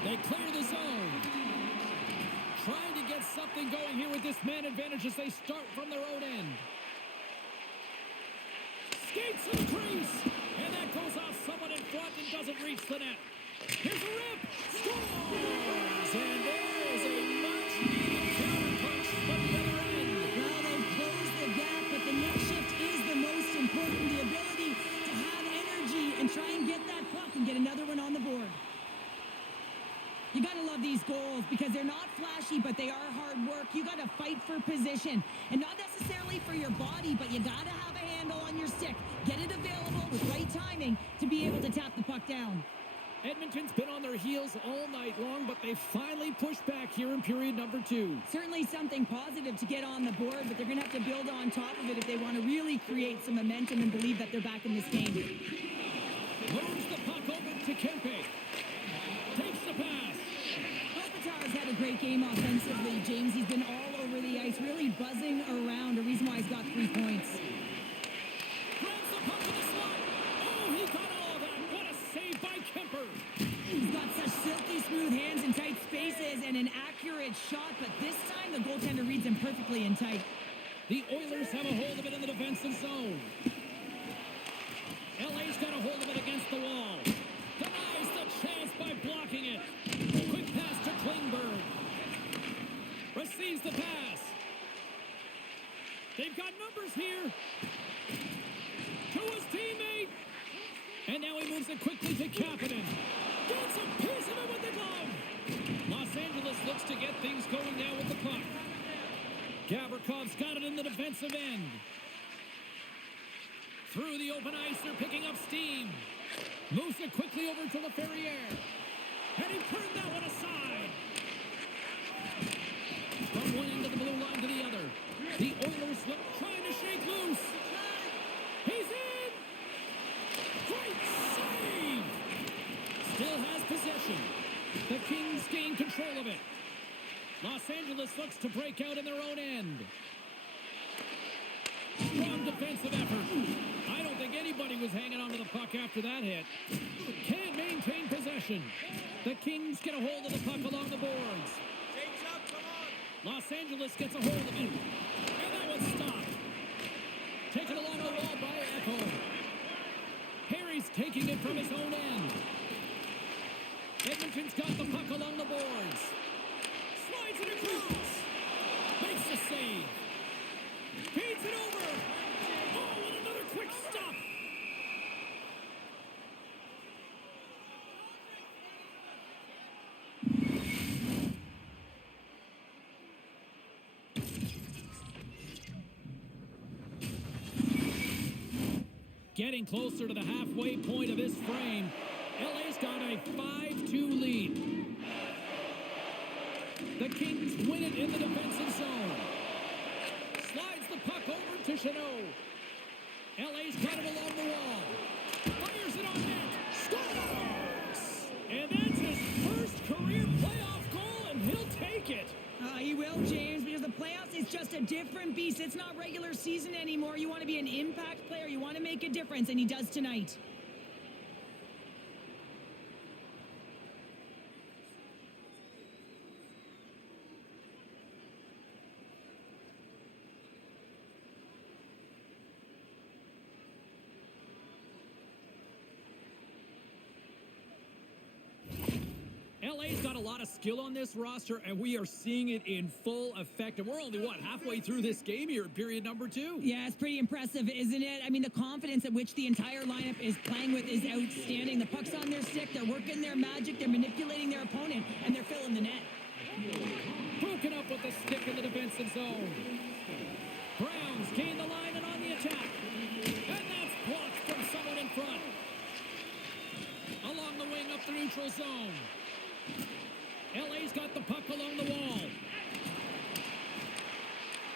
They clear the zone. Trying to get something going here with this man advantage as they start from their own end. Skates to the crease. And that goes off someone in front and doesn't reach the net. Here's a rip. Scores! And there is a much-needed counterpunch from the other end. Well, they've closed the gap, but the next shift is the most important. The ability to have energy and try and get that puck and get another one on the board. You got to love these goals because they're not flashy, but they are hard work. You got to fight for position, and not necessarily for your body, but you got to have a handle on your stick. Get it available with right timing to be able to tap the puck down. Edmonton's been on their heels all night long, but they finally pushed back here in period number 2. Certainly something positive to get on the board, but they're going to have to build on top of it if they want to really create some momentum and believe that they're back in this game. Moves the puck over to Kempe. Takes the pass. Kopitar's had a great game offensively, James. He's been all over the ice, really buzzing around. A reason why he's got 3 points. Grabs the puck in the slot. Oh, he got all of that. What a save by Kemper. He's got such silky smooth hands in tight spaces and an accurate shot, but this time the goaltender reads him perfectly in tight. The Oilers have a hold of it in the defensive zone. LA's got a hold of it against the wall. Denies the chance by blocking it. Quick pass to Klingberg. Receives the pass. They've got numbers here. To his teammate. And now he moves it quickly to Kapanen. Gets a piece of it with the glove. Los Angeles looks to get things going now with the puck. Gavrikoff's got it in the defensive end. Through the open ice, they're picking up steam. Moves it quickly over to LaFerriere. And he turned that one aside. From one end of the blue line to the other. The Oilers look trying to shake loose. He's in! Great save! Still has possession. The Kings gain control of it. Los Angeles looks to break out in their own end. Strong defensive effort. I don't think anybody was hanging on to the puck after that hit. Can't maintain possession. The Kings get a hold of the puck along the boards. Los Angeles gets a hold of it. And that one's stopped. Taken along the wall by Echo. Perry's taking it from his own end. Edmonton's got the puck along the boards. Slides it across. Makes the save. Feeds it over. Oh, and another quick stop. Getting closer to the halfway point of this frame. LA's got a 5-2 lead. The Kings win it in the defensive zone. Slides the puck over to Chanot. LA's got it along the wall. Fires it on net. Scores! And that's his first career playoff goal, and he'll take it. He will, James, because the playoffs is just a different beast. It's not regular season anymore. You want to be an impact player. You want to make a difference, and he does tonight. LA LA's got a lot of skill on this roster, and we are seeing it in full effect. And we're only, what, halfway through this game here in period number 2? Yeah, it's pretty impressive, isn't it? I mean, the confidence at which the entire lineup is playing with is outstanding. The puck's on their stick, they're working their magic, they're manipulating their opponent, and they're filling the net. Broken up with the stick in the defensive zone. Browns gain the line and on the attack. And that's blocked from someone in front. Along the wing up the neutral zone. LA's got the puck along the wall.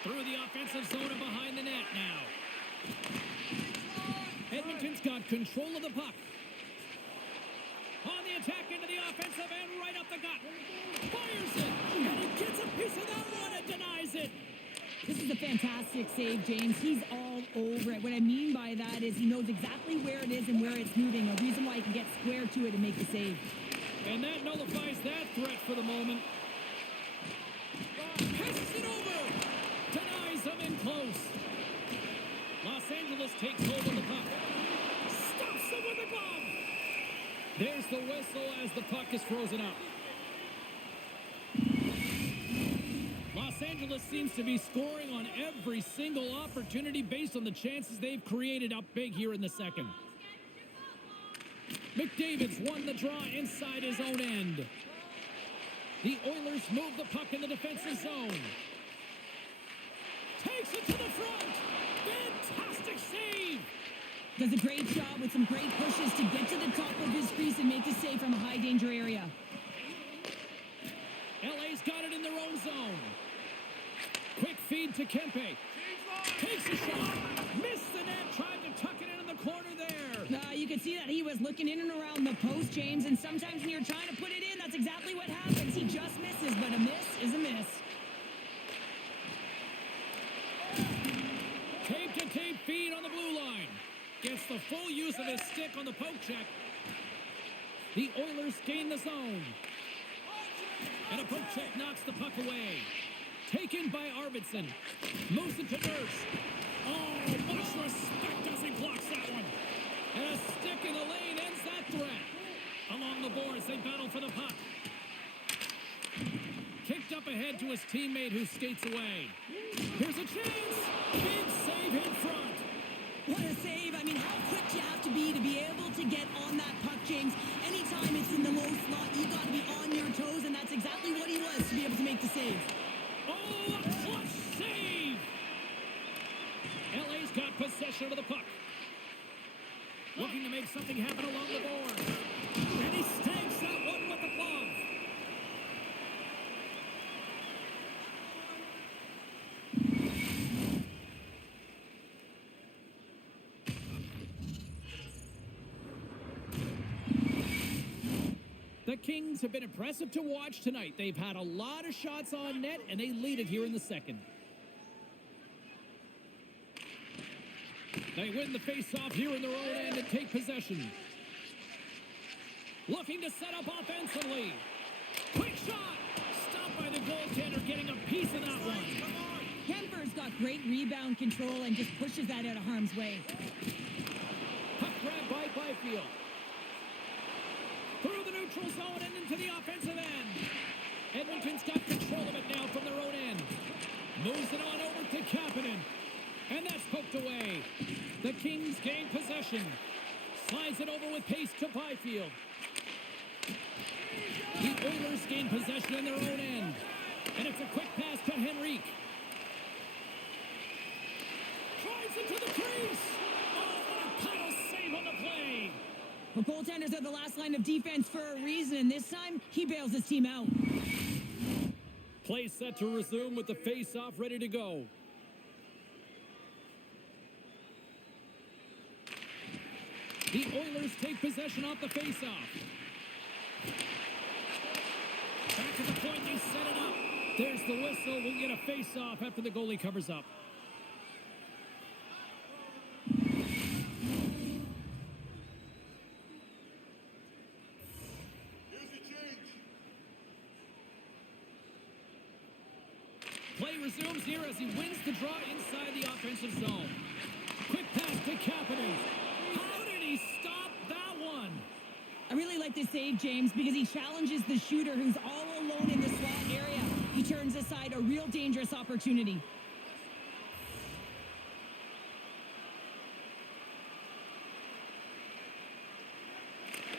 Through the offensive zone and behind the net now. Edmonton's got control of the puck. On the attack into the offensive end, right up the gut. Fires it, and he gets a piece of that one and denies it. This is a fantastic save, James. He's all over it. What I mean by that is he knows exactly where it is and where it's moving, a reason why he can get square to it and make the save. And that nullifies that threat for the moment. Passes it over. Denies him in close. Los Angeles takes hold of the puck. Stops him with a glove. There's the whistle as the puck is frozen up. Los Angeles seems to be scoring on every single opportunity based on the chances they've created up big here in the second. McDavid's won the draw inside his own end. The Oilers move the puck in the defensive zone. Takes it to the front. Fantastic save. Does a great job with some great pushes to get to the top of his crease and make the save from a high danger area. LA's got it in their own zone. Quick feed to Kempe. Takes a shot. Missed the net. Tried to tuck it in the corner there. You can see that he was looking in and around the post, James, and sometimes when you're trying to put it in, that's exactly what happens. He just misses, but a miss is a miss. Tape-to-tape feed on the blue line. Gets the full use of his stick on the poke check. The Oilers gain the zone. And a poke check knocks the puck away. Taken by Arvidsson. Moves it to Nurse. Oh, much respect as he blocks that one. And a stick in the lane ends that threat. Along the boards, they battle for the puck. Kicked up ahead to his teammate who skates away. Here's a chance. Big save in front. What a save. I mean, how quick do you have to be able to get on that puck, James? Anytime it's in the low slot, you got to be on your toes, and that's exactly what he was to be able to make the save. Oh, a clutch save. LA's got possession of the puck. Looking to make something happen along the board. And he snags that one with the glove. The Kings have been impressive to watch tonight. They've had a lot of shots on net, and they lead it here in the second. They win the face-off here in their own end and take possession. Looking to set up offensively. Quick shot! Stopped by the goaltender, getting a piece of that one. Kemper's got great rebound control and just pushes that out of harm's way. Puck grab by Byfield. Through the neutral zone and into the offensive end. Edmonton's got control of it now from their own end. Moves it on over to Kapanen. And that's poked away. The Kings gain possession. Slides it over with pace to Byfield. The Oilers gain possession in their own end. And it's a quick pass to Henrique. Drives it to the crease. Oh, what a title save on the play. Well, goaltenders are the last line of defense for a reason, and this time he bails his team out. Play set to resume with the face-off ready to go. The Oilers take possession off the face-off. Back to the point, they set it up. There's the whistle. We'll get a face-off after the goalie covers up. Play resumes here as he wins the draw inside the offensive zone. Quick pass to Kapanen. How did he stop that one? A really like this save, James, because he challenges the shooter who's all alone in the slot area. He turns aside a real dangerous opportunity.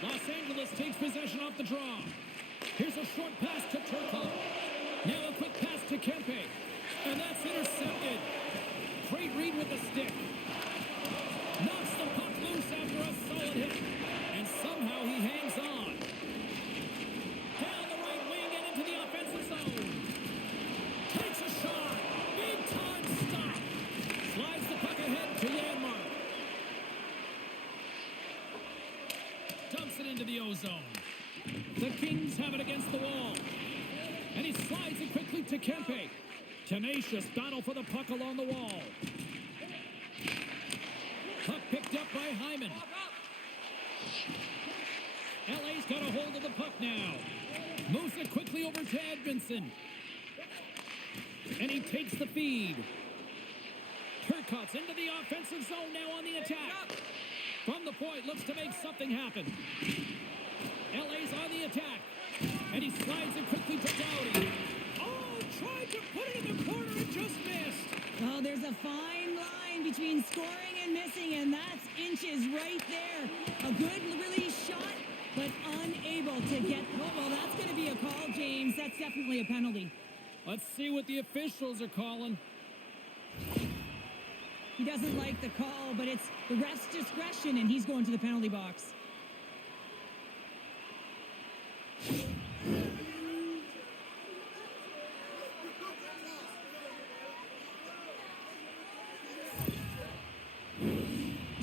Los Angeles takes possession off the draw. Here's a short pass to Turcotte. Now a quick pass to Kempe. And that's intercepted. Great read with the stick. Knocks the puck loose after a solid hit. And somehow he hangs on. Down the right wing and into the offensive zone. Takes a shot. Big time stop. Slides the puck ahead to Janmark. Dumps it into the O-zone. The Kings have it against the wall. And he slides it quickly to Kempe. Tenacious battle for the puck along the wall. Puck picked up by Hyman. LA's got a hold of the puck now. Moves it quickly over to Edmondson. And he takes the feed. Turcotte's into the offensive zone now on the attack. From the point, looks to make something happen. LA's on the attack. And he slides it quickly to Doughty. Oh, tried to put it in the corner and just missed. Oh, there's a fine line between scoring and missing, and that's inches right there. A good release shot, but unable to get... Oh, well, that's going to be a call, James. That's definitely a penalty. Let's see what the officials are calling. He doesn't like the call, but it's the ref's discretion, and he's going to the penalty box.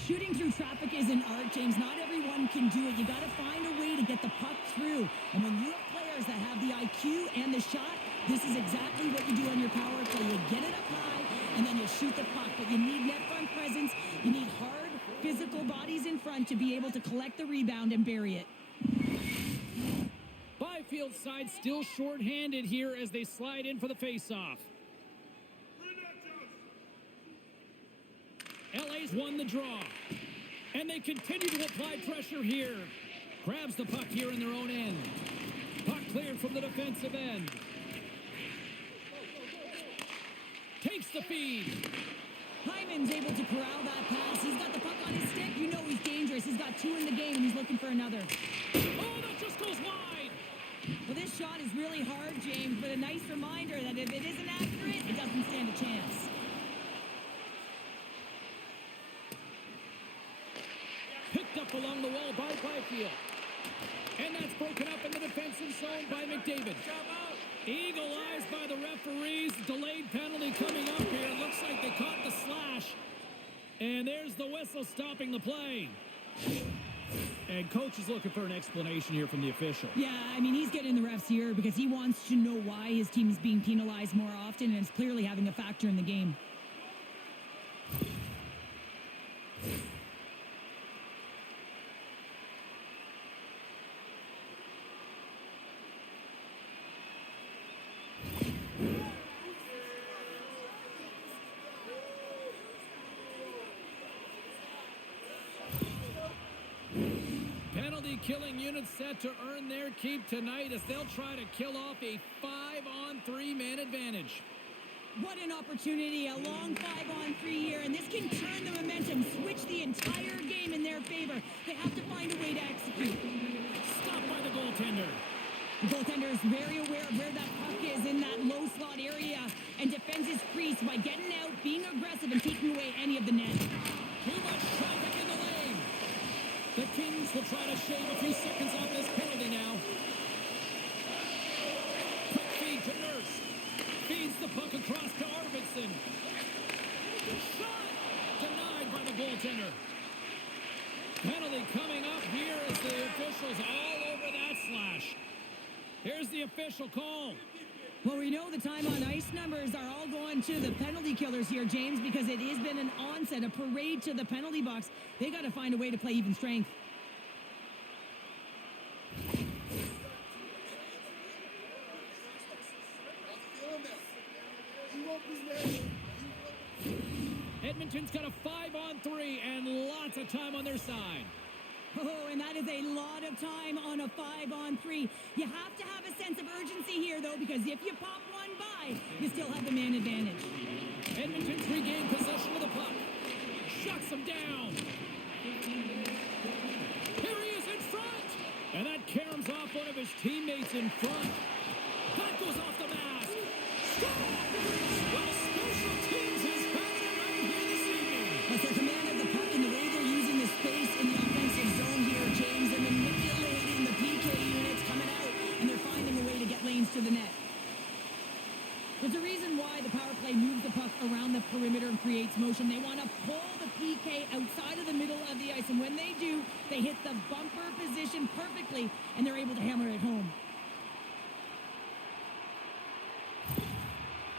Shooting through traffic is an art, James. Not everyone can do it. You got to find a way to get the puck through. And when you have players that have the IQ and the shot, this is exactly what you do on your power play. You get it up high, and then you shoot the puck. But you need net front presence. You need hard, physical bodies in front to be able to collect the rebound and bury it. Byfield side still short-handed here as they slide in for the face-off. LA's won the draw. And they continue to apply pressure here. Grabs the puck here in their own end. Puck cleared from the defensive end. Takes the feed. Hyman's able to corral that pass. He's got the puck on his stick. You know he's dangerous. He's got two in the game, and he's looking for another. Oh, that just goes wide. Well, this shot is really hard, James, but a nice reminder that if it isn't accurate, it doesn't stand a chance. Picked up along the wall by Byfield. And that's broken up in the defensive zone by McDavid. Eagle eyes by the referees. Delayed penalty coming up here. Looks like they caught the slash. And there's the whistle stopping the play. And coach is looking for an explanation here from the official. Yeah, I mean, he's getting the refs here because he wants to know why his team is being penalized more often, and it's clearly having a factor in the game. Killing units set to earn their keep tonight as they'll try to kill off a 5-on-3 man advantage. What an opportunity, a long 5-on-3 here, and this can turn the momentum, switch the entire game in their favor. They have to find a way to execute. Stopped by the goaltender. The goaltender is very aware of where that puck is in that low slot area and defends his crease by getting out, being aggressive, and taking away any of the net. Too much traffic in the lane. The Kings will try to shave a few seconds off this penalty now. Quick feed to Nurse. Feeds the puck across to Arvidsson. Shot! Denied by the goaltender. Penalty coming up here as the officials all over that slash. Here's the official call. Well, we know the time on ice numbers are all going to the penalty killers here, James, because it has been an onset, a parade to the penalty box. They got to find a way to play even strength. Edmonton's got a 5-on-3 and lots of time on their side. Oh, and that is a lot of time on a 5-on-3. You have to have a sense of urgency here, though, because if you pop one by, you still have the man advantage. Edmonton's regained possession of the puck. Shuts him down. Here he is in front. And that caroms off one of his teammates in front. That goes off the mask. Score! Well, special teams is having it right here this evening. With their command of the puck and the way they're using the space in the offensive zone here, James, they're manipulating the PK units coming out, and they're finding a way to get lanes to the net. There's a reason why the power play moves the puck around the perimeter and creates motion. They want to pull the PK outside of the middle of the ice, and when they do, they hit the bumper position perfectly, and they're able to hammer it home.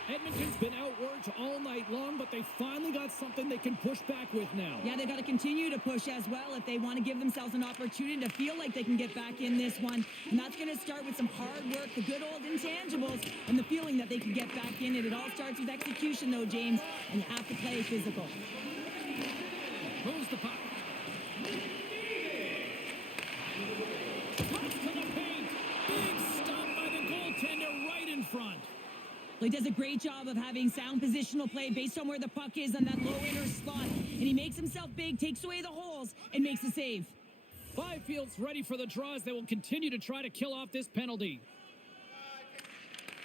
Edmonton's been outworked all night long, but they finally got something they can push back with now. Yeah, they got to continue to push as well if they want to give themselves an opportunity to feel like they can get back in this one. And that's going to start with some hard work, the good old intangibles, and the feeling that they can get back in it. It all starts with execution, though, James, and you have to play physical. Moves the puck. Puck to the paint. Big stop by the goaltender right in front. He does a great job of having sound positional play based on where the puck is on that low inner slot. And he makes himself big, takes away the holes, and makes a save. Byfield's ready for the draws. They will continue to try to kill off this penalty.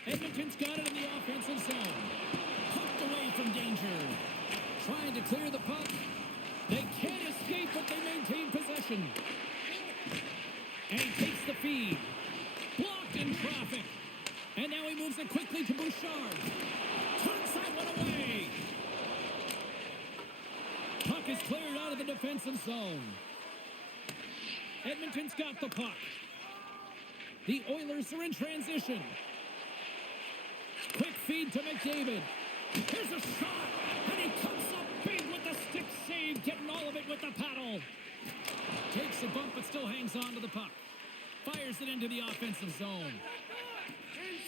Edmonton's got it in the offensive zone. Hooked away from danger. Trying to clear the puck. They can't escape, but they maintain possession. And he takes the feed. Blocked in traffic. And now he moves it quickly to Bouchard. Turns that one away. Puck is cleared out of the defensive zone. Edmonton's got the puck. The Oilers are in transition. Quick feed to McDavid. Here's a shot. And he comes up big with the stick save, getting all of it with the paddle. Takes a bump, but still hangs on to the puck. Fires it into the offensive zone.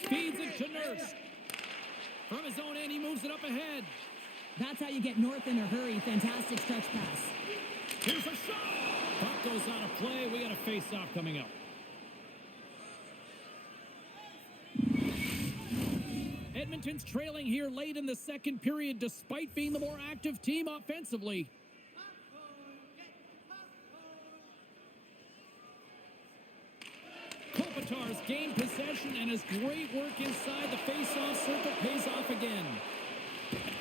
Feeds it to Nurse. From his own end, he moves it up ahead. That's how you get north in a hurry. Fantastic stretch pass. Here's a shot. Puck goes out of play. We got a face-off coming up. Edmonton's trailing here late in the second period, despite being the more active team offensively. Kopitar's gained possession, and his great work inside the face-off circle pays off again.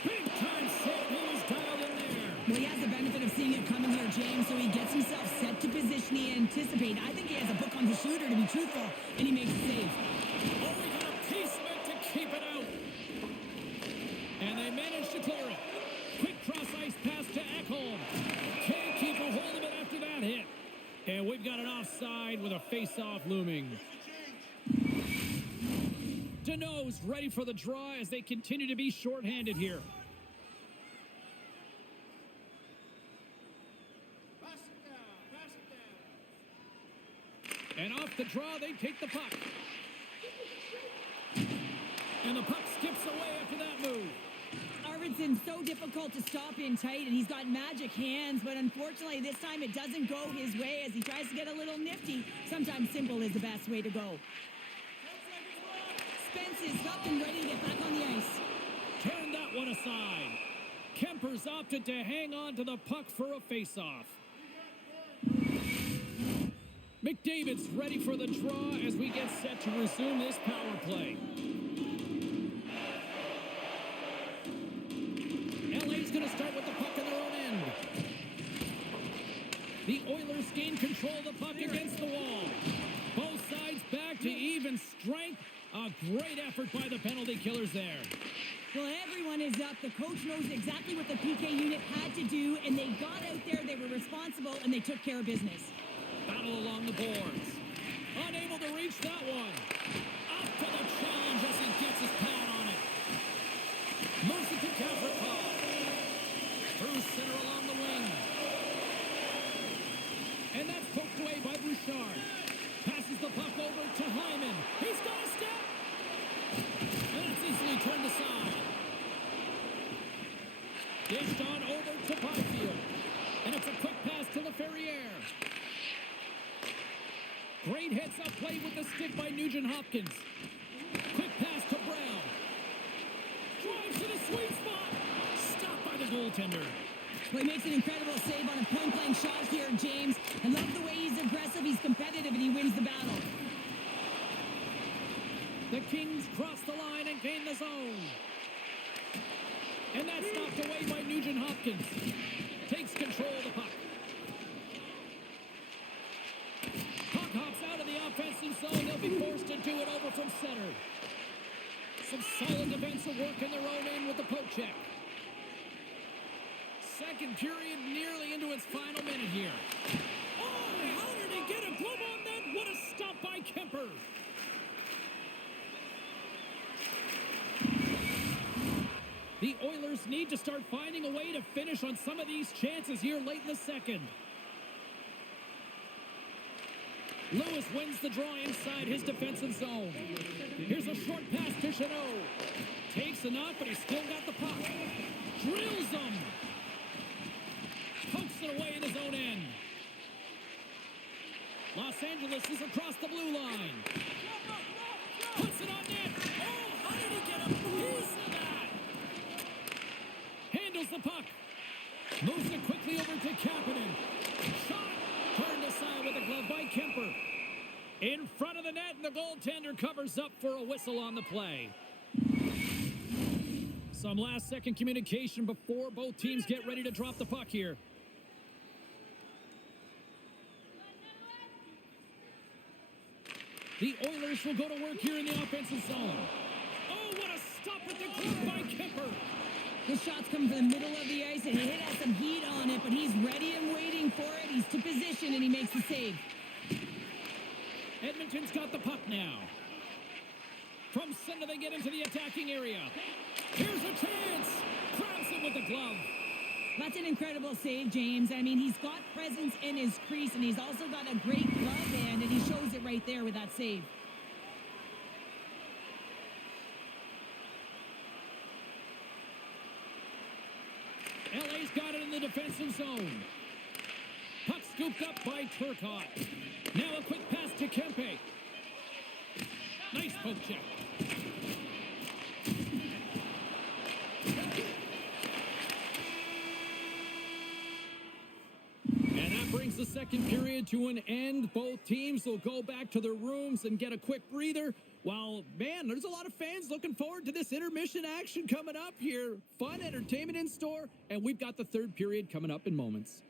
Big-time save. He was dialed in there. Well, he has the benefit of seeing it coming here, James, so he gets himself set to position he anticipated. I think he has a book on the shooter, to be truthful, and he makes a save. Oh, we got a piece of it to keep it out. And they managed to clear it. Quick cross-ice pass to Ekholm. Can't keep a hold of it after that hit. And we've got an offside with a face-off looming. Deneau's ready for the draw as they continue to be shorthanded here. And off the draw, they take the puck. And the puck skips away after that move. Arvidsson's so difficult to stop in tight, and he's got magic hands, but unfortunately this time it doesn't go his way as he tries to get a little nifty. Sometimes simple is the best way to go. Spence is up and ready to get back on the ice. Turn that one aside. Kemper's opted to hang on to the puck for a face-off. McDavid's ready for the draw as we get set to resume this power play. LA's going to start with the puck in their own end. The Oilers gain control of the puck against the wall. Both sides back to even strength. A great effort by the penalty killers there. Well, everyone is up. The coach knows exactly what the PK unit had to do, and they got out there, they were responsible, and they took care of business. Battle along the boards. Unable to reach that one. Up to the challenge as he gets his pad on it. Moves it to Gavrikov. Through center along the wing. And that's poked away by Bouchard. Passes the puck over to Hyman. He's got a step. And it's easily turned aside. Dished on over to Byfield. And it's a quick pass to LaFerriere. Nugent Hopkins. Quick pass to Brown. Drives to the sweet spot. Stopped by the goaltender. Well, he makes an incredible save on a point-blank shot here, James. I love the way he's aggressive, he's competitive, and he wins the battle. The Kings cross the line and gain the zone. And that's knocked away by Nugent Hopkins. Takes control of the puck. Puck hops out of the offensive zone. They'll be forced to do it over from center. Some solid defensive work in their own end with the poke check. Second period nearly into its final minute here. Oh, how did he get a glove on that? What a stop by Kemper. The Oilers need to start finding a way to finish on some of these chances here late in the second. Lewis wins the draw inside his defensive zone. Here's a short pass to Chanot. Takes a knock, but he's still got the puck. Drills him. Pokes it away in his own end. Los Angeles is across the blue line. Puts it on net. Oh, how did he get a piece of that? Handles the puck. Moves it quickly over to Kapanen. Shot. Turned aside with a glove by Kemper. In front of the net, and the goaltender covers up for a whistle on the play. Some last-second communication before both teams get ready to drop the puck here. The Oilers will go to work here in the offensive zone. Oh, what a stop with the glove by Kemper. The shot's come from the middle of the ice, and it has some heat on it, but he's ready and waiting for it. He's to position, and he makes the save. Edmonton's got the puck now. From center, they get into the attacking area. Here's a chance. Grabs it with the glove. That's an incredible save, James. I mean, he's got presence in his crease, and he's also got a great glove hand, and he shows it right there with that save. LA's got it in the defensive zone. Puck scooped up by Turcotte. Now a quick pass to Kempe. Nice poke check. And that brings the second period to an end. Both teams will go back to their rooms and get a quick breather. While, man, there's a lot of fans looking forward to this intermission action coming up here. Fun entertainment in store, and we've got the third period coming up in moments.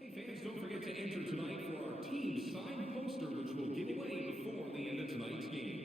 Hey fans, don't forget to enter tonight for our team signed poster, which we'll give away before the end of tonight's game.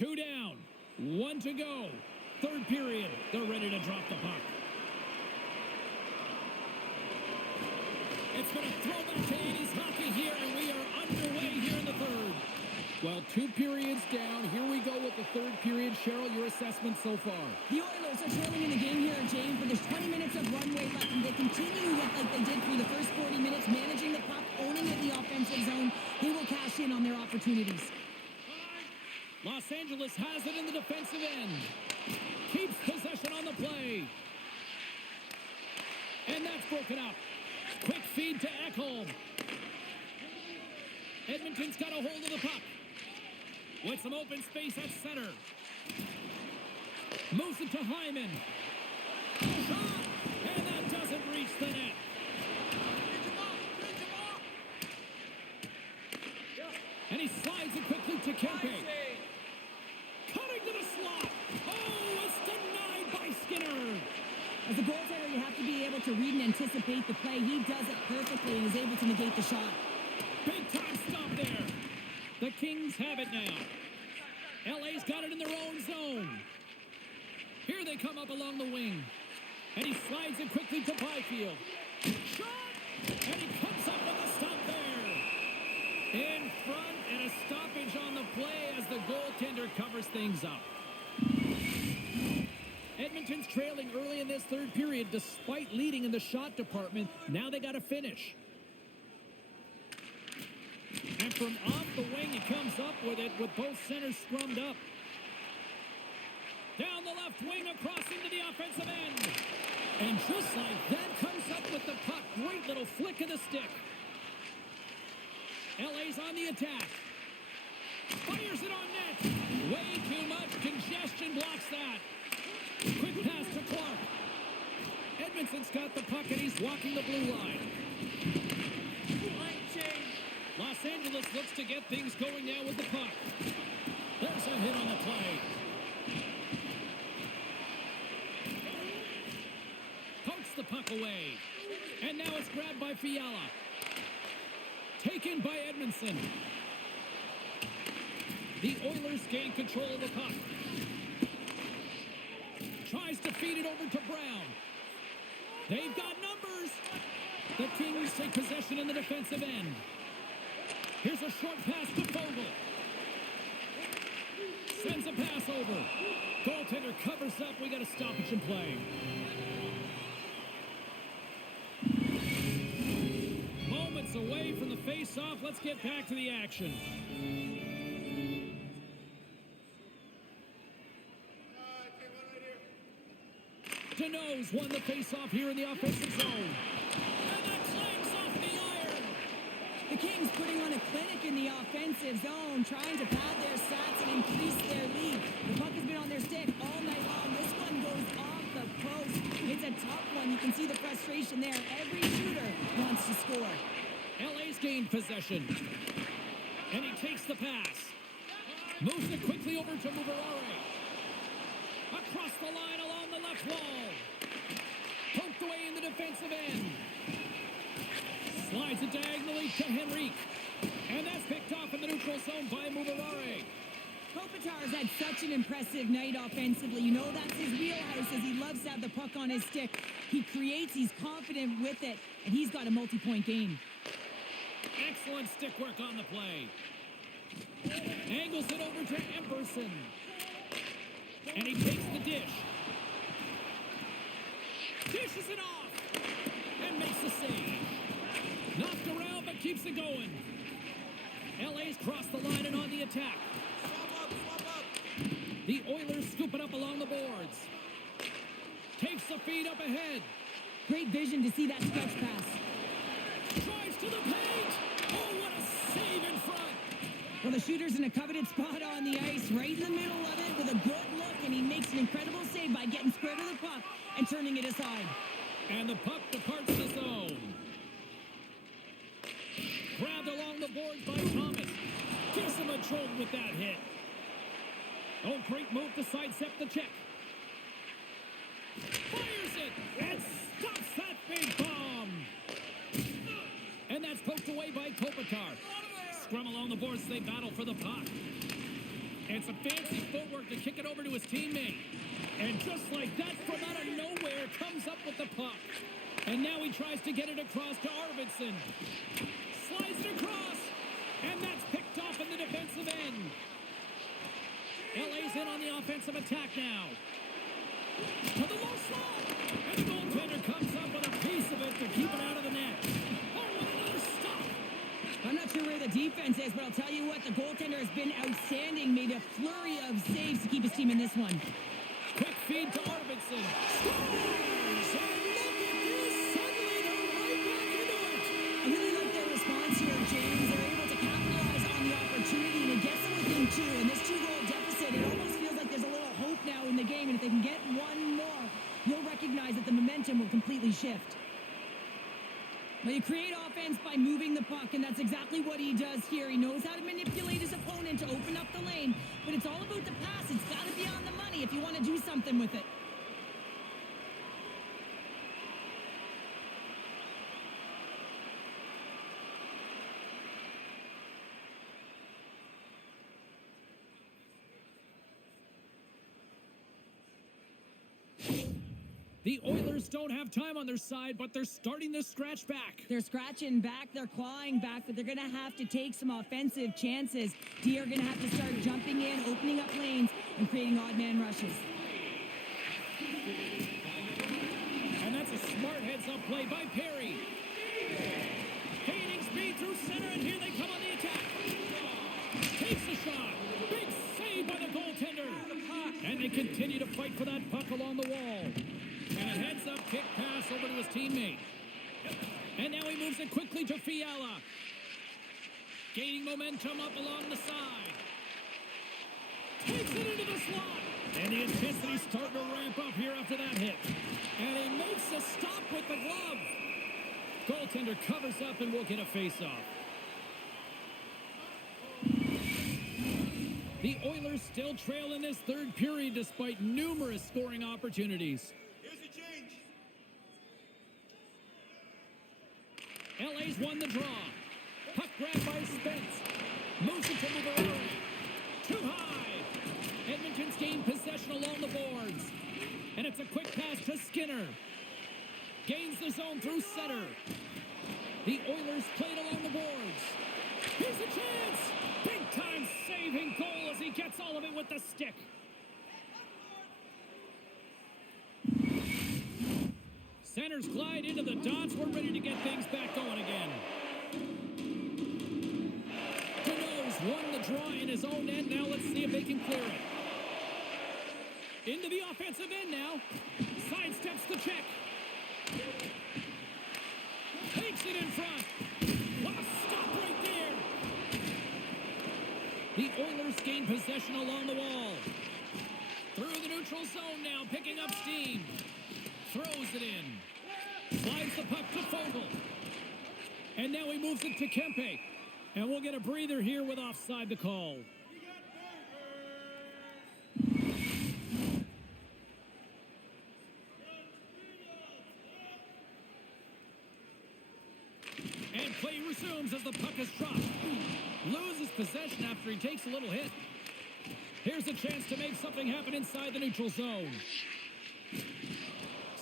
Two down. One to go. Third period. They're ready to drop the puck. It's been a throwback to 80s hockey here, and we are underway here in the third. Well, 2 periods down. Here we go with the third period. Cheryl, your assessment so far? The Oilers are trailing in the game here, James, but there's 20 minutes of runway left, and they continue with like they did through the first 40 minutes, managing the puck, owning it in the offensive zone. They will cash in on their opportunities. Los Angeles has it in the defensive end. Keeps possession on the play. And that's broken up. Quick feed to Ekholm. Edmonton's got a hold of the puck. With some open space at center. Moves it to Hyman. Shot! And that doesn't reach the net. And he slides it quickly to Kempe. Cutting to the slot. Oh, it's denied by Skinner. As a goaltender, you have to be able to read and anticipate the play. He does it perfectly and is able to negate the shot. Big time stop there. The Kings have it now. LA's got it in their own zone. Here they come up along the wing. And he slides it quickly to Byfield. Shot! And he comes up with a stop there. In front, and a stoppage on the play as the goaltender covers things up. Edmonton's trailing early in this third period despite leading in the shot department. Now they got to finish. And from off the wing, he comes up with it with both centers scrummed up. Down the left wing, across into the offensive end. And just like that, comes up with the puck. Great little flick of the stick. LA's on the attack. Fires it on net. Way too much congestion blocks that. Quick pass to Clark. Edmonton's got the puck and he's walking the blue line. Los Angeles looks to get things going now with the puck. There's a hit on the play. Pokes the puck away. And now it's grabbed by Fiala. Taken by Edmondson. The Oilers gain control of the puck. Tries to feed it over to Brown. They've got numbers. The Kings take possession in the defensive end. Here's a short pass to Vogel. Sends a pass over. Goaltender covers up. We got a stoppage in play. Moments away from the face-off. Let's get back to the action. Deneau's won the face-off here in the offensive zone. And that clanks off the iron. The Kings putting on a clinic in the offensive zone, trying to pad their stats and increase their lead. The puck has been on their stick all night long. This one goes off the post. It's a tough one. You can see the frustration there. Every shooter wants to score. LA's gained possession. And he takes the pass. Moves it quickly over to Mubarare. Across the line along the left wall. Poked away in the defensive end. Slides it diagonally to Henrique. And that's picked off in the neutral zone by Mubarare. Kopitar's had such an impressive night offensively. You know that's his wheelhouse as he loves to have the puck on his stick. He creates, he's confident with it, and he's got a multi-point game. Excellent stick work on the play. Angles it over to Emberson. And he takes the dish. Dishes it off. And makes the save. Knocked around, but keeps it going. LA's crossed the line and on the attack. Swap up. The Oilers scoop it up along the boards. Takes the feed up ahead. Great vision to see that stretch pass. Drives to the paint. Oh, what a save in front. Well, the shooter's in a coveted spot on the ice, right in the middle of it with a good look, and he makes an incredible save by getting square to the puck and turning it aside. And the puck departs the zone. Grabbed along the boards by Thomas. Gives him a jolt with that hit. Oh, great move to sidestep the check. Fires it and stops that big bomb. And that's poked away by Kopitar. Scrum along the boards, they battle for the puck. And some fancy footwork to kick it over to his teammate. And just like that, from out of nowhere, comes up with the puck. And now he tries to get it across to Arvidsson. Slides it across. And that's picked off in the defensive end. LA's in on the offensive attack now. To the low slot. And the goaltender comes up with a piece of it to keep it out of the net. Oh, what another stop. I'm not sure where the defense is, but I'll tell you what, the goaltender has been outstanding. Made a flurry of saves to keep his team in this one. Quick feed to Arvidsson. Scores! And look at this. Suddenly they're right back into it. I really like their response here, James. They're able to capitalize on the opportunity, and it gets them within two. And this two-goal deficit, it almost feels like there's a little hope now in the game. And if they can get one more, you'll recognize that the momentum will completely shift. Well, you create offense by moving the puck, and that's exactly what he does here. He knows how to manipulate his opponent to open up the lane, but it's all about the pass. It's got to be on the money if you want to do something with it. The Oilers don't have time on their side, but they're starting to scratch back. They're scratching back, they're clawing back, but they're going to have to take some offensive chances. D are going to have to start jumping in, opening up lanes, and creating odd man rushes. And that's a smart heads-up play by Perry. Gaining speed through center, and here they come on the attack. Takes a shot. Big save by the goaltender. And they continue to fight for that puck along the wall. And a heads-up kick pass over to his teammate. And now he moves it quickly to Fiala. Gaining momentum up along the side. Takes it into the slot. And the intensity's starting to ramp up here after that hit. And he makes a stop with the glove. Goaltender covers up and will get a face-off. The Oilers still trail in this third period despite numerous scoring opportunities. LA's won the draw. Puck grabbed by Spence. Moves it to Mugarari. Too high. Edmonton's gained possession along the boards. And it's a quick pass to Skinner. Gains the zone through center. The Oilers played along the boards. Here's a chance. Big time saving goal as he gets all of it with the stick. Centers glide into the dots. We're ready to get things back going again. Cano's won the draw in his own end. Now let's see if they can clear it. Into the offensive end now. Sidesteps the check. Takes it in front. What a stop right there. The Oilers gain possession along the wall. Through the neutral zone now, picking up steam. Throws it in. Slides the puck to Fogle. And now he moves it to Kempe. And we'll get a breather here with offside the call. And play resumes as the puck is dropped. Loses possession after he takes a little hit. Here's a chance to make something happen inside the neutral zone.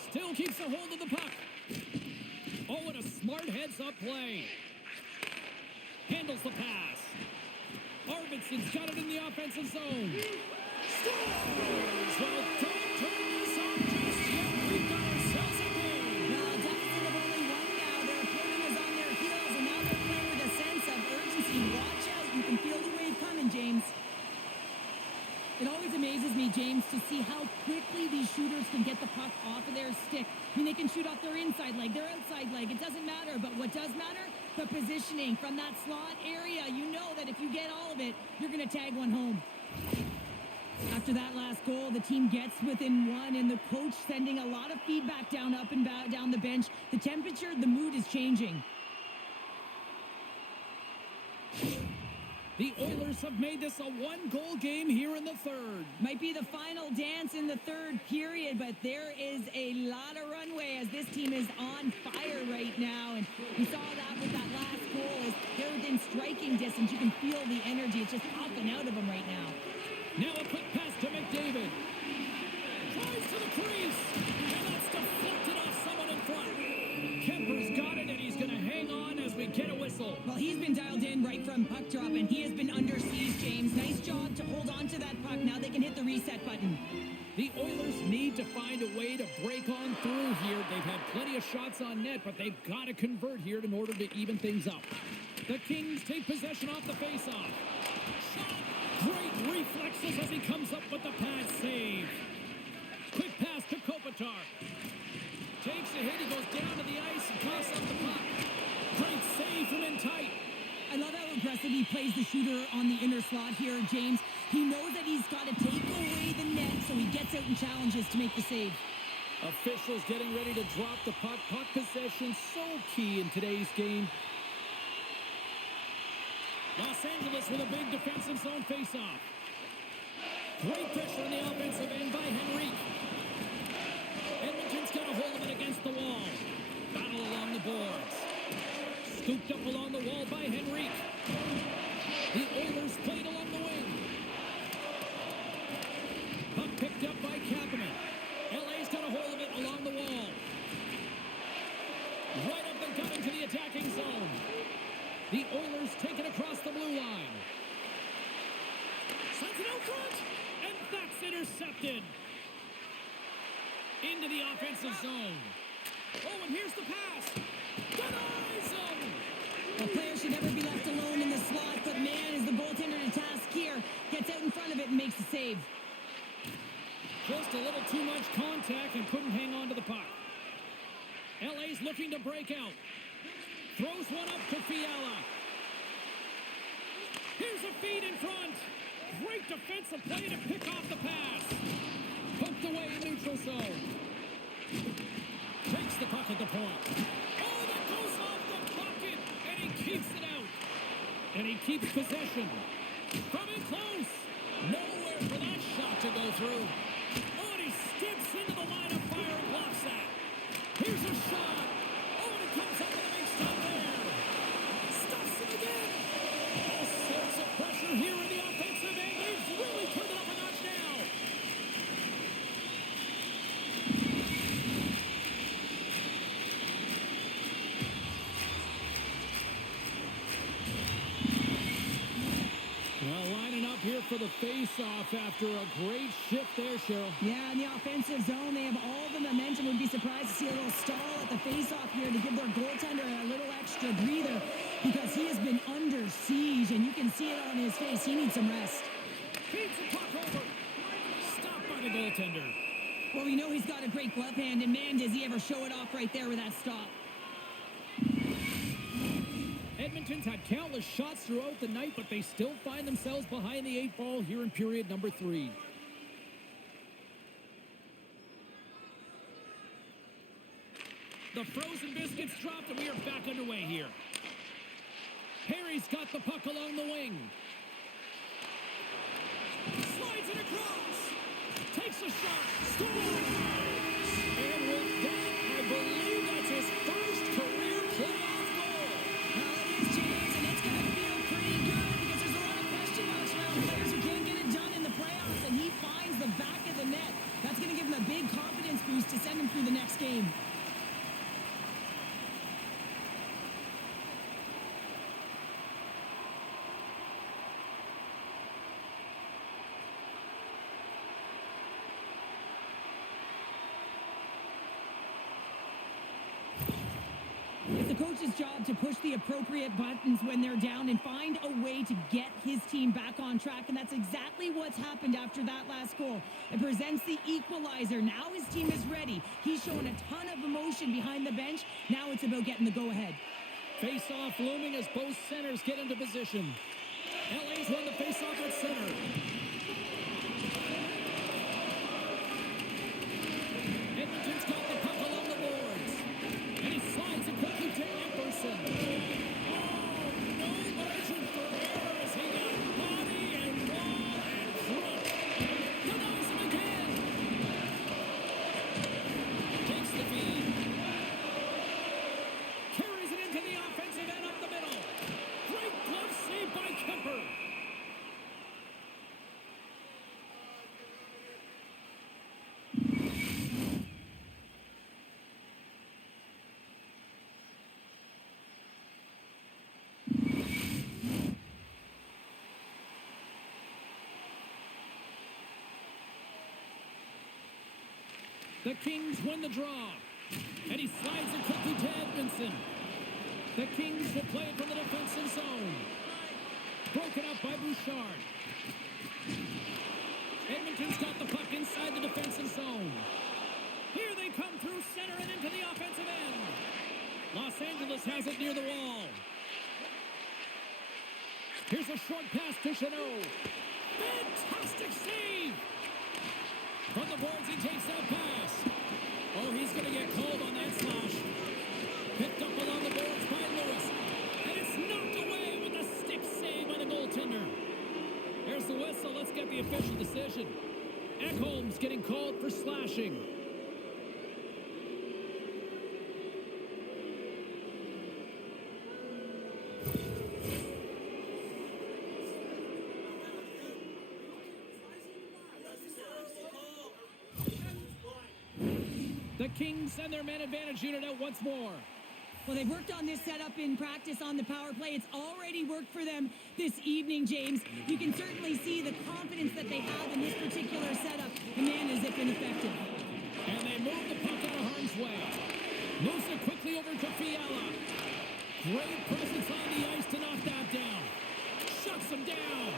Still keeps a hold of the puck. Oh, what a smart heads-up play. Handles the pass. Arvidsson's got it in the offensive zone. Scores! Well, don't turn this off just yet. We've got ourselves a game. Now, a deficit of only one now. Their opponent is on their heels, and now they're playing with a sense of urgency. Watch out. You can feel the wave coming, James. It always amazes me, James, to see how quickly these shooters can get the puck off of their stick. I mean, they can shoot off their inside leg, their outside leg. It doesn't matter. But what does matter? The positioning from that slot area. You know that if you get all of it, you're going to tag one home. After that last goal, the team gets within one, and the coach sending a lot of feedback down the bench. The temperature, the mood is changing. The Oilers have made this a one-goal game here in the third. Might be the final dance in the third period, but there is a lot of runway as this team is on fire right now. And we saw that with that last goal as they're within striking distance. You can feel the energy. It's just popping out of them right now. Now a quick pass to McDavid. Drives to the crease. And that's deflected off someone in front. Kemper's got it, and he's going to hang on as we get a whistle. Well, he's been dialed in right from puck drop, and he has been under siege, James. Nice job to hold on to that puck. Now they can hit the reset button. The Oilers need to find a way to break on through here. They've had plenty of shots on net, but they've got to convert here in order to even things up. The Kings take possession off the faceoff. Shot! Great reflexes as he comes up with the pad save. Quick pass to Kopitar. Takes a hit, he goes down to the ice and coughs up the puck. Great save from in tight. I love how aggressive he plays the shooter on the inner slot here, James. He knows that he's got to take away the net, so he gets out and challenges to make the save. Officials getting ready to drop the puck. Puck possession so key in today's game. Los Angeles with a big defensive zone faceoff. Great pressure on the offensive end by Henrique. Edmonton's got a hold of it against the wall. Battle along the boards. Scooped up along the wall by Henrique. The Oilers played along the wing. Puck picked up by Kapanen. LA's got a hold of it along the wall. Right up the gut into the attacking zone. The Oilers take it across the blue line. Sends it out front, and that's intercepted. Into the offensive zone. Oh, and here's the pass. Denies him. The player should never be left alone in the slot, but man, is the goaltender to task here. Gets out in front of it and makes the save. Just a little too much contact and couldn't hang on to the puck. LA's looking to break out. Throws one up to Fiala. Here's a feed in front. Great defensive play to pick off the pass. Poked away in neutral zone. Takes the puck at the point. Oh, that goes off the pocket, and he keeps it out. And he keeps possession. From in close. Nowhere for that shot to go through. Oh, and he skips into the line of fire and blocks that. Here's a shot. Oh, and he comes up with a big stop there. Stuffs it again. All sorts of pressure here in the offensive end. They've really turned it up a notch now. Well, lining up here for the face-off after a great shift there, Cheryl. Yeah, in the offensive zone, they have all the momentum. Would be surprised to see a little stall at the face-off here to give their goaltender a little extra breather because he has been under siege, and you can see it on his face. He needs some rest. Feeds the puck over. Stopped by the goaltender. Well, we know he's got a great glove hand, and man, does he ever show it off right there with that stop. Edmonton's had countless shots throughout the night, but they still find themselves behind the 8 ball here in period number 3. The frozen biscuits dropped, and we are back underway here. Perry's got the puck along the wing. Slides it across. Takes a shot. Scores! And with that, I believe that's his first career playoff goal. Well, it is, James, and it's going to feel pretty good because there's a lot of question marks around players who can't get it done in the playoffs, and he finds the back of the net. That's going to give him a big confidence boost to send him through the next game. It's the coach's job to push the appropriate buttons when they're down and find a way to get his team back on track, and that's exactly what's happened after that last goal. It presents the equalizer. Now his team is ready. He's showing a ton of emotion behind the bench. Now it's about getting the go-ahead. Face-off looming as both centers get into position. LA's won the face-off at center. Edmonton's got the puck along the boards. And he slides it quickly to Epperson. Oh, no margin for error as he got body and wall and front. Denies him again. Takes the feed. Carries it into the offensive end up the middle. Great glove save by Kemper. The Kings win the draw. And he slides it quickly to Edmondson. The Kings will play it from the defensive zone. Broken up by Bouchard. Edmonton's got the puck inside the defensive zone. Here they come through center and into the offensive end. Los Angeles has it near the wall. Here's a short pass to Chanot. Fantastic save! From the boards, he takes that pass. Oh, he's going to get called on that slash. Picked up along the boards by Lewis. And it's knocked away with a stick save by the goaltender. There's the whistle. Let's get the official decision. Ekholm's getting called for slashing. The Kings send their man advantage unit out once more. Well, they've worked on this setup in practice on the power play. It's already worked for them this evening, James. You can certainly see the confidence that they have in this particular setup. The man has been effective. And they move the puck out of harm's way. Moves it quickly over to Fiala. Great presence on the ice to knock that down. Shuts him down.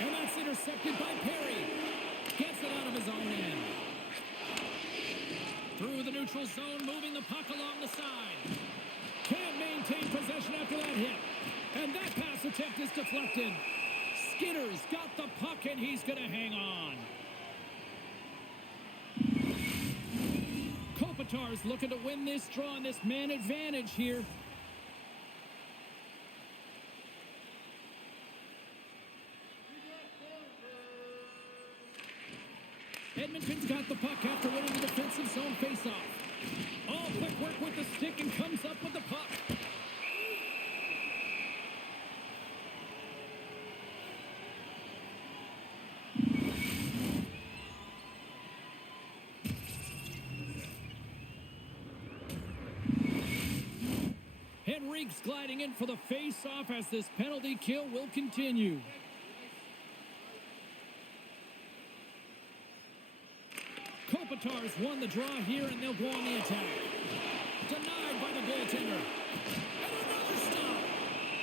And that's intercepted by Perry. Gets it out of his own end. Through the neutral zone, moving the puck along the side. Can't maintain possession after that hit. And that pass attempt is deflected. Skinner's got the puck, and he's going to hang on. Kopitar's looking to win this draw and this man advantage here. Edmonton's got the puck after winning the defensive zone faceoff. All quick work with the stick and comes up with the puck. Henrique's gliding in for the face-off as this penalty kill will continue. Kopitar's won the draw here, and they'll go on the attack. Denied by the goaltender. And another stop.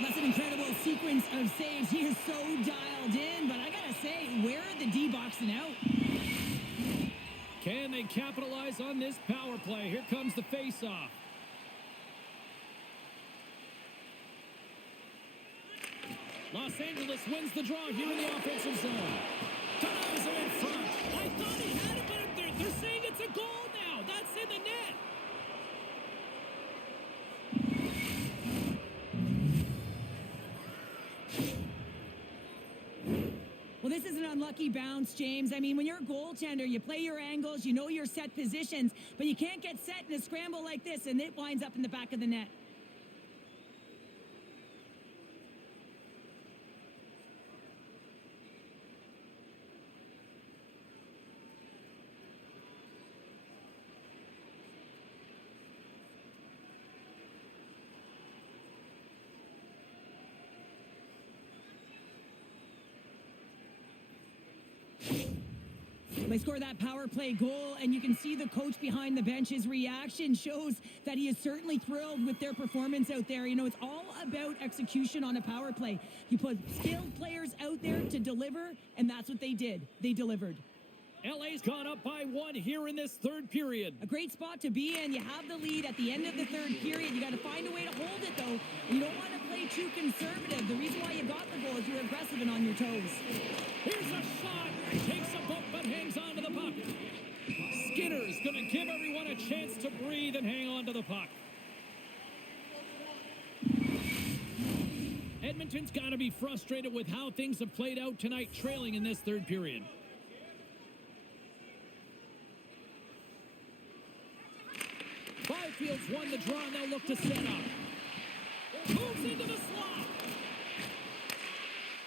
That's an incredible sequence of saves. He is so dialed in, but I gotta say, where are the D boxing out? Can they capitalize on this power play? Here comes the face-off. Los Angeles wins the draw here in the offensive zone. Denies him in front. I thought he had it, but they're saying it's a goal now. That's in the net. Well, this is an unlucky bounce, James. I mean, when you're a goaltender, you play your angles, you know your set positions, but you can't get set in a scramble like this, and it winds up in the back of the net. They score that power play goal, and you can see the coach behind the bench's reaction shows that he is certainly thrilled with their performance out there. You know, it's all about execution on a power play. You put skilled players out there to deliver, and that's what they did. They delivered. LA's gone up by 1 here in this third period. A great spot to be in. You have the lead at the end of the third period. You got to find a way to hold it, though. You don't want to play too conservative. The reason why you got the goal is you're aggressive and on your toes. Here's a shot. Takes a bump but hangs on to the puck. Skinner's going to give everyone a chance to breathe and hang on to the puck. Edmonton's got to be frustrated with how things have played out tonight, trailing in this third period. Byfield's won the draw, and they'll look to set up. Moves into the slot.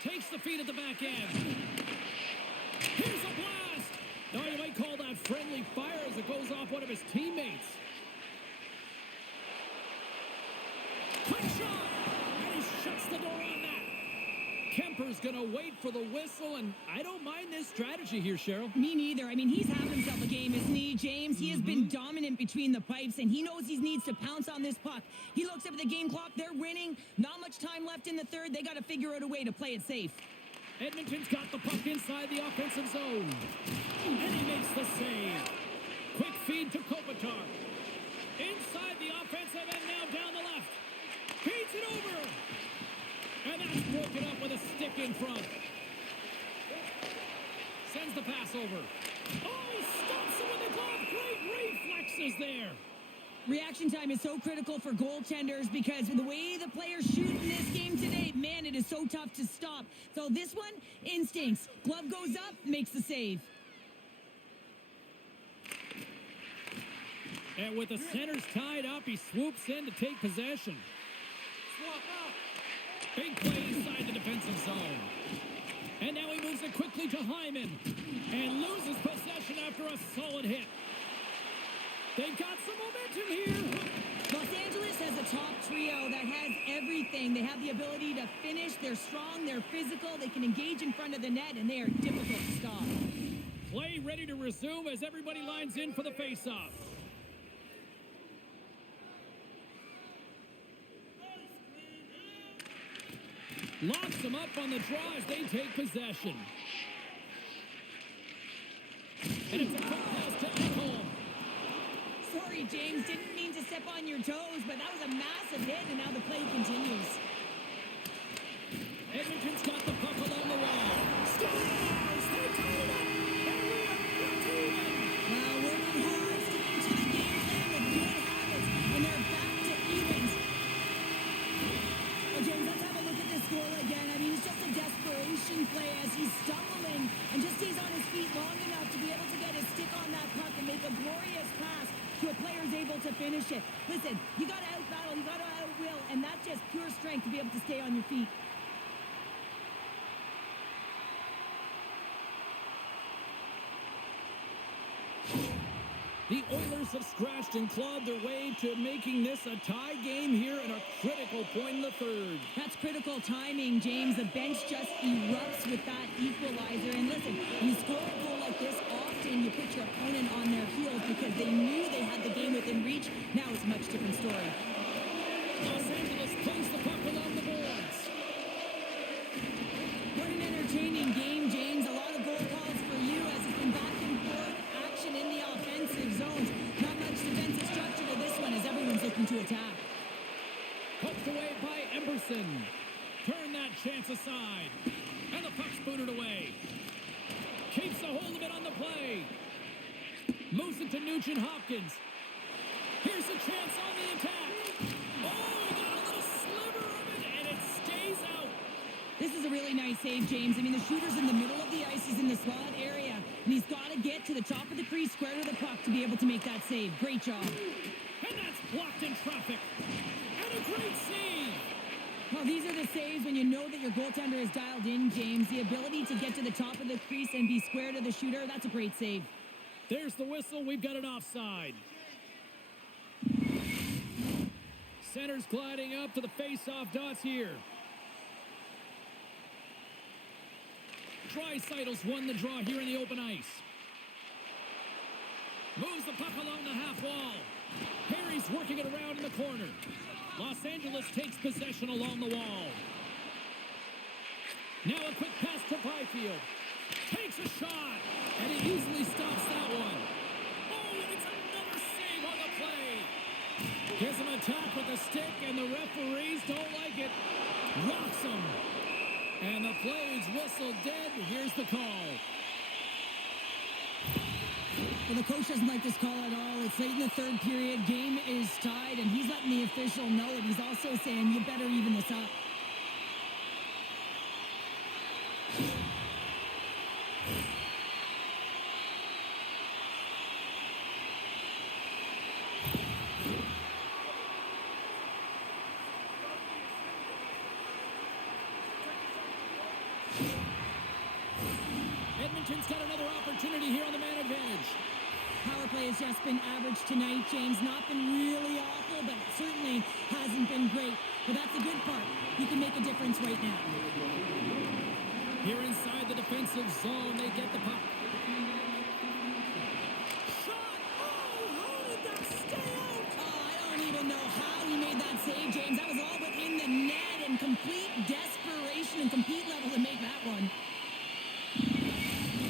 Takes the feed at the back end. Here's a blast. Now you might call that friendly fire as it goes off one of his teammates. Quick shot. And he shuts the door on that. Kemper's going to wait for the whistle, and I don't mind this strategy here, Cheryl. Me neither. I mean, he's having himself a game, isn't he, James? He has been dominant between the pipes, and he knows he needs to pounce on this puck. He looks up at the game clock. They're winning. Not much time left in the third. They got to figure out a way to play it safe. Edmonton's got the puck inside the offensive zone. And he makes the save. Quick feed to Kopitar. Inside the offensive and now down the left. Feeds it over. And that's broken up with a stick in front. Sends the pass over. Oh, he stops it with the glove. Great reflexes there. Reaction time is so critical for goaltenders because the way the players shoot in this game today, man, it is so tough to stop. So this one, instincts. Glove goes up, makes the save. And with the centers tied up, he swoops in to take possession. Big play inside the defensive zone. And now he moves it quickly to Hyman. And loses possession after a solid hit. They've got some momentum here. Los Angeles has a top trio that has everything. They have the ability to finish. They're strong. They're physical. They can engage in front of the net, and they are difficult to stop. Play ready to resume as everybody lines in for the faceoff. Locks them up on the draw as they take possession. And it's a quick pass to Ekholm. Sorry, James. Didn't mean to step on your toes, but that was a massive hit, and now the play continues. Edmonton's got the puck along the wall. Scores! They tie it up! And we are back even! Working hard, sticking to the game plan with good habits, and they're back to evens. Well, James, let's have a look at this goal again. I mean, it's just a desperation play as he's stumbling and just stays on his feet long enough to be able to get his stick on that puck and make a glorious pass to a player who's able to finish it. Listen, you got to out-battle, you got to out-will, and that's just pure strength to be able to stay on your feet. The Oilers have scratched and clawed their way to making this a tie game here at a critical point in the third. That's critical timing, James. The bench just erupts with that equalizer. And listen, when you score a goal like this, often you put your opponent on their heels because they knew they had the game within reach. Now it's a much different story. Los Angeles plays the puck along the boards. What an entertaining game, James. A lot of goal calls for you as it's been back and forth action in the offensive zones. Not much defensive structure to this one as everyone's looking to attack. Poked away by Emberson. Turn that chance aside. And the puck's booted away. Keeps a hold of it on the play. Moves it to Nugent Hopkins. Here's a chance on the attack. Oh, he got a little sliver of it, and it stays out. This is a really nice save, James. I mean, the shooter's in the middle of the ice. He's in the slot area, and he's got to get to the top of the crease, square to the puck to be able to make that save. Great job. And that's blocked in traffic. And a great save. Well, these are the saves when you know that your goaltender is dialed in, James. The ability to get to the top of the crease and be square to the shooter, that's a great save. There's the whistle. We've got an offside. Center's gliding up to the face-off dots here. Dreisaitl's won the draw here in the open ice. Moves the puck along the half wall. Perry's working it around in the corner. Los Angeles takes possession along the wall. Now a quick pass to Byfield. Takes a shot, and he easily stops that one. Oh, and it's another save on the play. Gives him a tap with the stick, and the referees don't like it. Rocks him. And the play is whistled dead. Here's the call. Well, the coach doesn't like this call at all. It's late in the third period. Game is tied, and he's letting the official know it. He's also saying, you better even this up. Edmonton's got another opportunity here on the man advantage. Power play has just been average tonight, James. Not been really awful, but certainly hasn't been great. But that's the good part. He can make a difference right now. Here inside the defensive zone, they get the puck. Shot! Oh, how did that stay out? Oh, I don't even know how he made that save, James. That was all but in the net and complete desperation and complete level to make that one.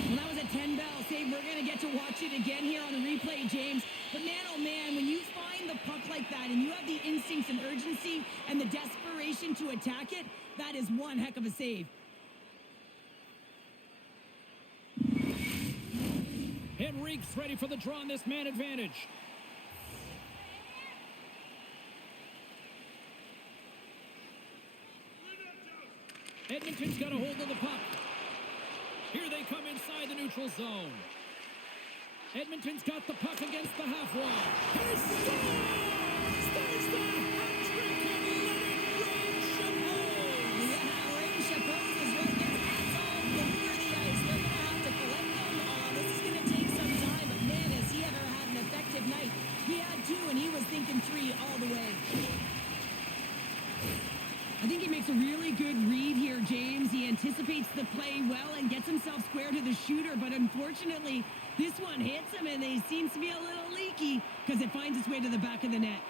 Well, that was a 10-bell save. We're going to get to watch it again here on the replay, James. But man, oh man, when you find the puck like that and you have the instincts and urgency and the desperation to attack it, that is one heck of a save. Henrique's ready for the draw on this man advantage. Edmonton's got a hold of the puck. Here they come inside the neutral zone. Edmonton's got the puck against the half wall. He scores! There's the hat trick and let it rain Chapeau! Yeah, Rain Chapeau is right there. Hats all over the ice. They're going to have to collect them. Oh, this is going to take some time. But man, has he ever had an effective night. He had two, and he was thinking three all the way. I think he makes a really good read here, James. He anticipates the play well and gets himself square to the shooter. But unfortunately, this one hits him, and he seems to be a little leaky because it finds its way to the back of the net.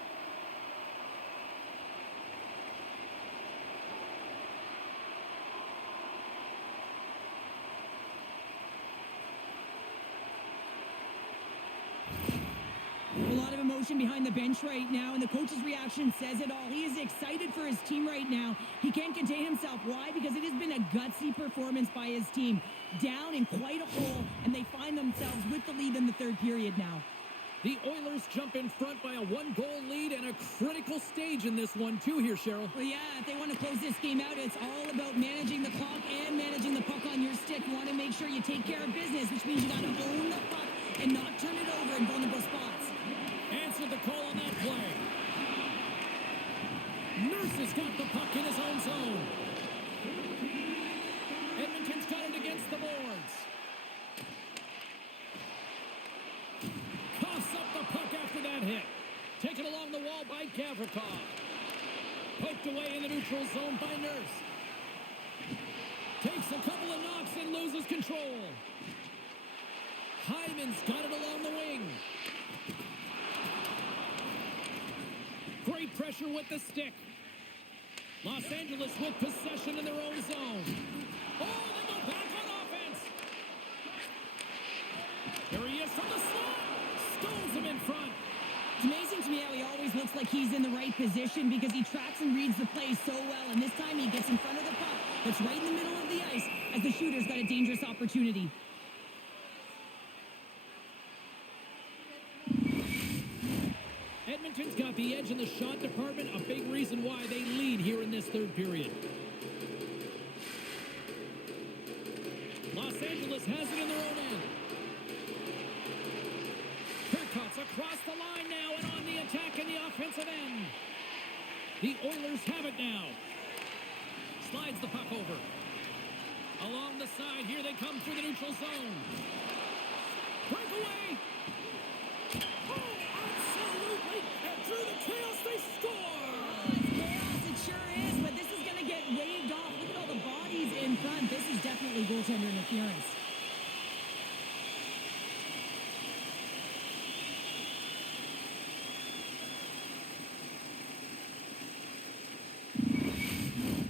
A lot of emotion behind the bench right now, and the coach's reaction says it all. He is excited for his team right now. He can't contain himself. Why? Because it has been a gutsy performance by his team. Down in quite a hole, and they find themselves with the lead in the third period now. The Oilers jump in front by a one-goal lead and a critical stage in this one, too, here, Cheryl. Well, yeah, if they want to close this game out, it's all about managing the clock and managing the puck on your stick. You want to make sure you take care of business, which means you got to own the puck and not turn it over in vulnerable spots. Answered the call on that play. Nurse has got the puck in his own zone. Edmonton's got it against the boards. Coughs up the puck after that hit. Taken along the wall by Gavrikov. Poked away in the neutral zone by Nurse. Takes a couple of knocks and loses control. Hyman's got it along the wing. Great pressure with the stick. Los Angeles with possession in their own zone. Oh, they go back on offense. Here he is from the slot. Stones him in front. It's amazing to me how he always looks like he's in the right position because he tracks and reads the play so well. And this time he gets in front of the puck. That's right in the middle of the ice as the shooter's got a dangerous opportunity. Edmonton's got the edge in the shot department, a big reason why they lead here in this third period. Los Angeles has it in their own end. Turcotte's across the line now and on the attack in the offensive end. The Oilers have it now. Slides the puck over. Along the side, here they come through the neutral zone. Breakaway. And through the chaos, they score! It's chaos, it sure is, but this is going to get waved off. Look at all the bodies in front. This is definitely goaltender interference.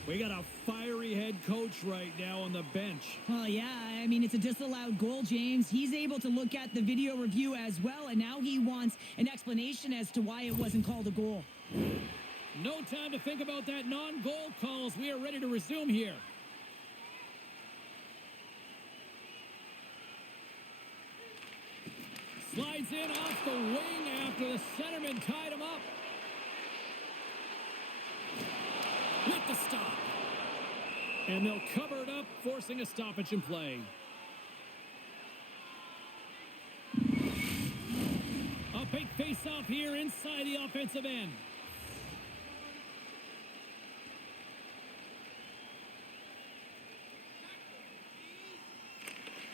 We got a fiery head coach right now on the bench. Well, yeah, I mean, it's a disallowed goal, James. He's able to look at the video review as well, and now he wants an explanation as to why it wasn't called a goal. No time to think about that non-goal calls. We are ready to resume here. Slides in off the wing after the centerman tied him up. With the stop. And they'll cover it up, forcing a stoppage in play. A big face-off here inside the offensive end.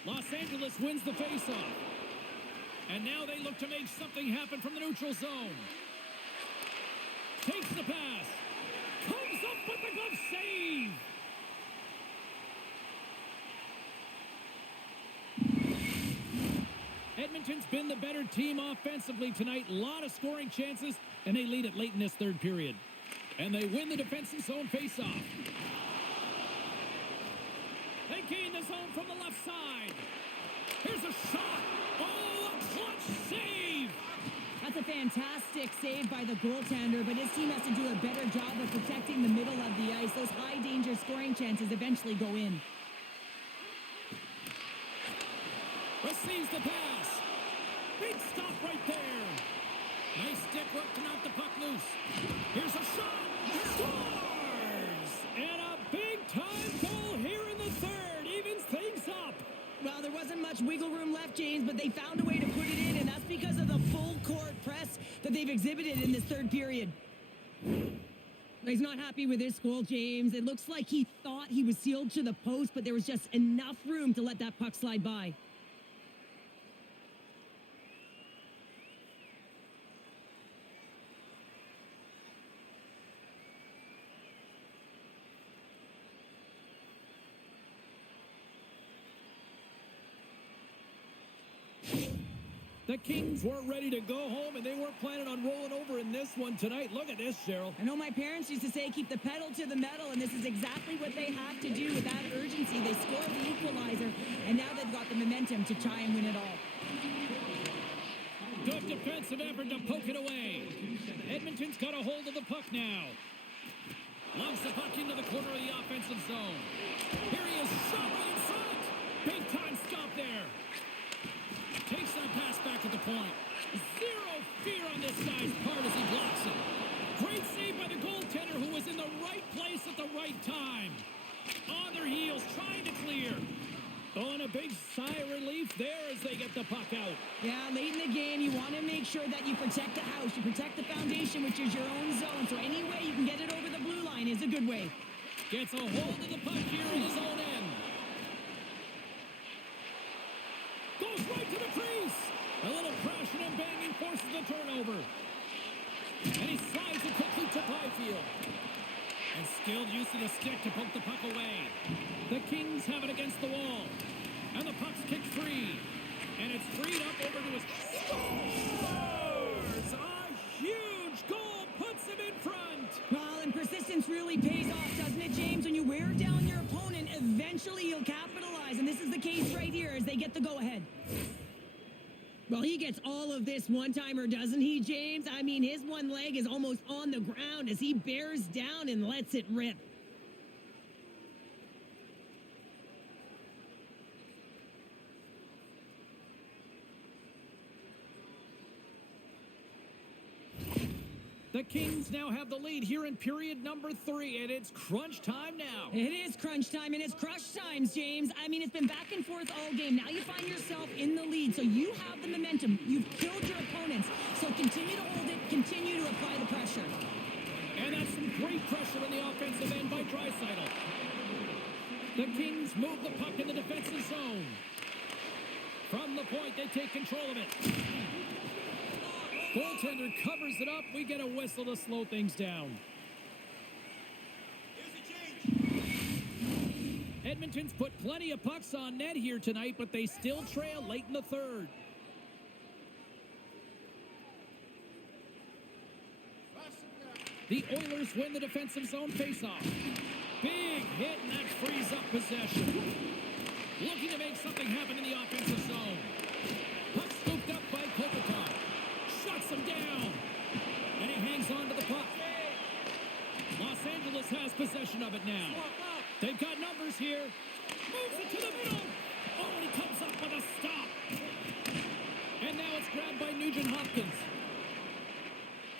Los Angeles wins the face-off. And now they look to make something happen from the neutral zone. Takes the pass. glove save. Edmonton's been the better team offensively tonight. A lot of scoring chances, and they lead it late in this third period. And they win the defensive zone faceoff. They gain the zone from the left side. Here's a shot. Oh, a clutch save. That's a fantastic save by the goaltender, but his team has to do a better job of protecting the middle of the ice. Those high-danger scoring chances eventually go in. Receives the pass. Big stop right there. Nice stick work to knock the puck loose. Here's a shot. Scores! And a big-time goal here in the third. Evens things up. Well, there wasn't much wiggle room left, James, but they found a way to put it in, and that's because of the full-court press that they've exhibited in this third period. He's not happy with this goal, James. It looks like he thought he was sealed to the post, but there was just enough room to let that puck slide by. The Kings weren't ready to go home, and they weren't planning on rolling over in this one tonight. Look at this, Cheryl. I know my parents used to say, keep the pedal to the metal, and this is exactly what they have to do with that urgency. They scored the equalizer, and now they've got the momentum to try and win it all. Good defensive effort to poke it away. Edmonton's got a hold of the puck now. Loves the puck into the corner of the offensive zone. Here he is, shot right in front. Big time stop there. Takes that pass back at the point. Zero fear on this guy's part as he blocks it. Great save by the goaltender who was in the right place at the right time. On their heels, trying to clear. Oh, and a big sigh of relief there as they get the puck out. Yeah, late in the game, you want to make sure that you protect the house. You protect the foundation, which is your own zone. So any way you can get it over the blue line is a good way. Gets a hold of the puck here in his own end. Goes right to the crease. A little crashing and banging forces the turnover. And he slides it quickly to Byfield. And skilled use of the stick to poke the puck away. The Kings have it against the wall. And the puck's kicked free. And it's freed up over to his... Scores! A huge goal puts him in front. Well, and persistence really pays off, doesn't it, James? When you wear down your opponent, eventually you'll capitalize. And this is the case right here as they get the go-ahead. Well, he gets all of this one-timer, doesn't he, James? I mean, his one leg is almost on the ground as he bears down and lets it rip. The Kings now have the lead here in period number 3, and it's crunch time now. It is crunch time, and it's crush times, James. I mean, it's been back and forth all game. Now you find yourself in the lead, so you have the momentum. You've killed your opponents, so continue to hold it, continue to apply the pressure. And that's some great pressure in the offensive end by Draisaitl. The Kings move the puck in the defensive zone. From the point, they take control of it. Goaltender covers it up. We get a whistle to slow things down. Edmonton's put plenty of pucks on net here tonight, but they still trail late in the third. The Oilers win the defensive zone faceoff. Big hit, and that frees up possession. Looking to make something happen in the offensive zone. Puck scooped up by Kopitar. Shuts him down. And he hangs on to the puck. Los Angeles has possession of it now. They've got numbers here. Moves it to the middle. Oh, and he comes up with a stop. And now it's grabbed by Nugent Hopkins.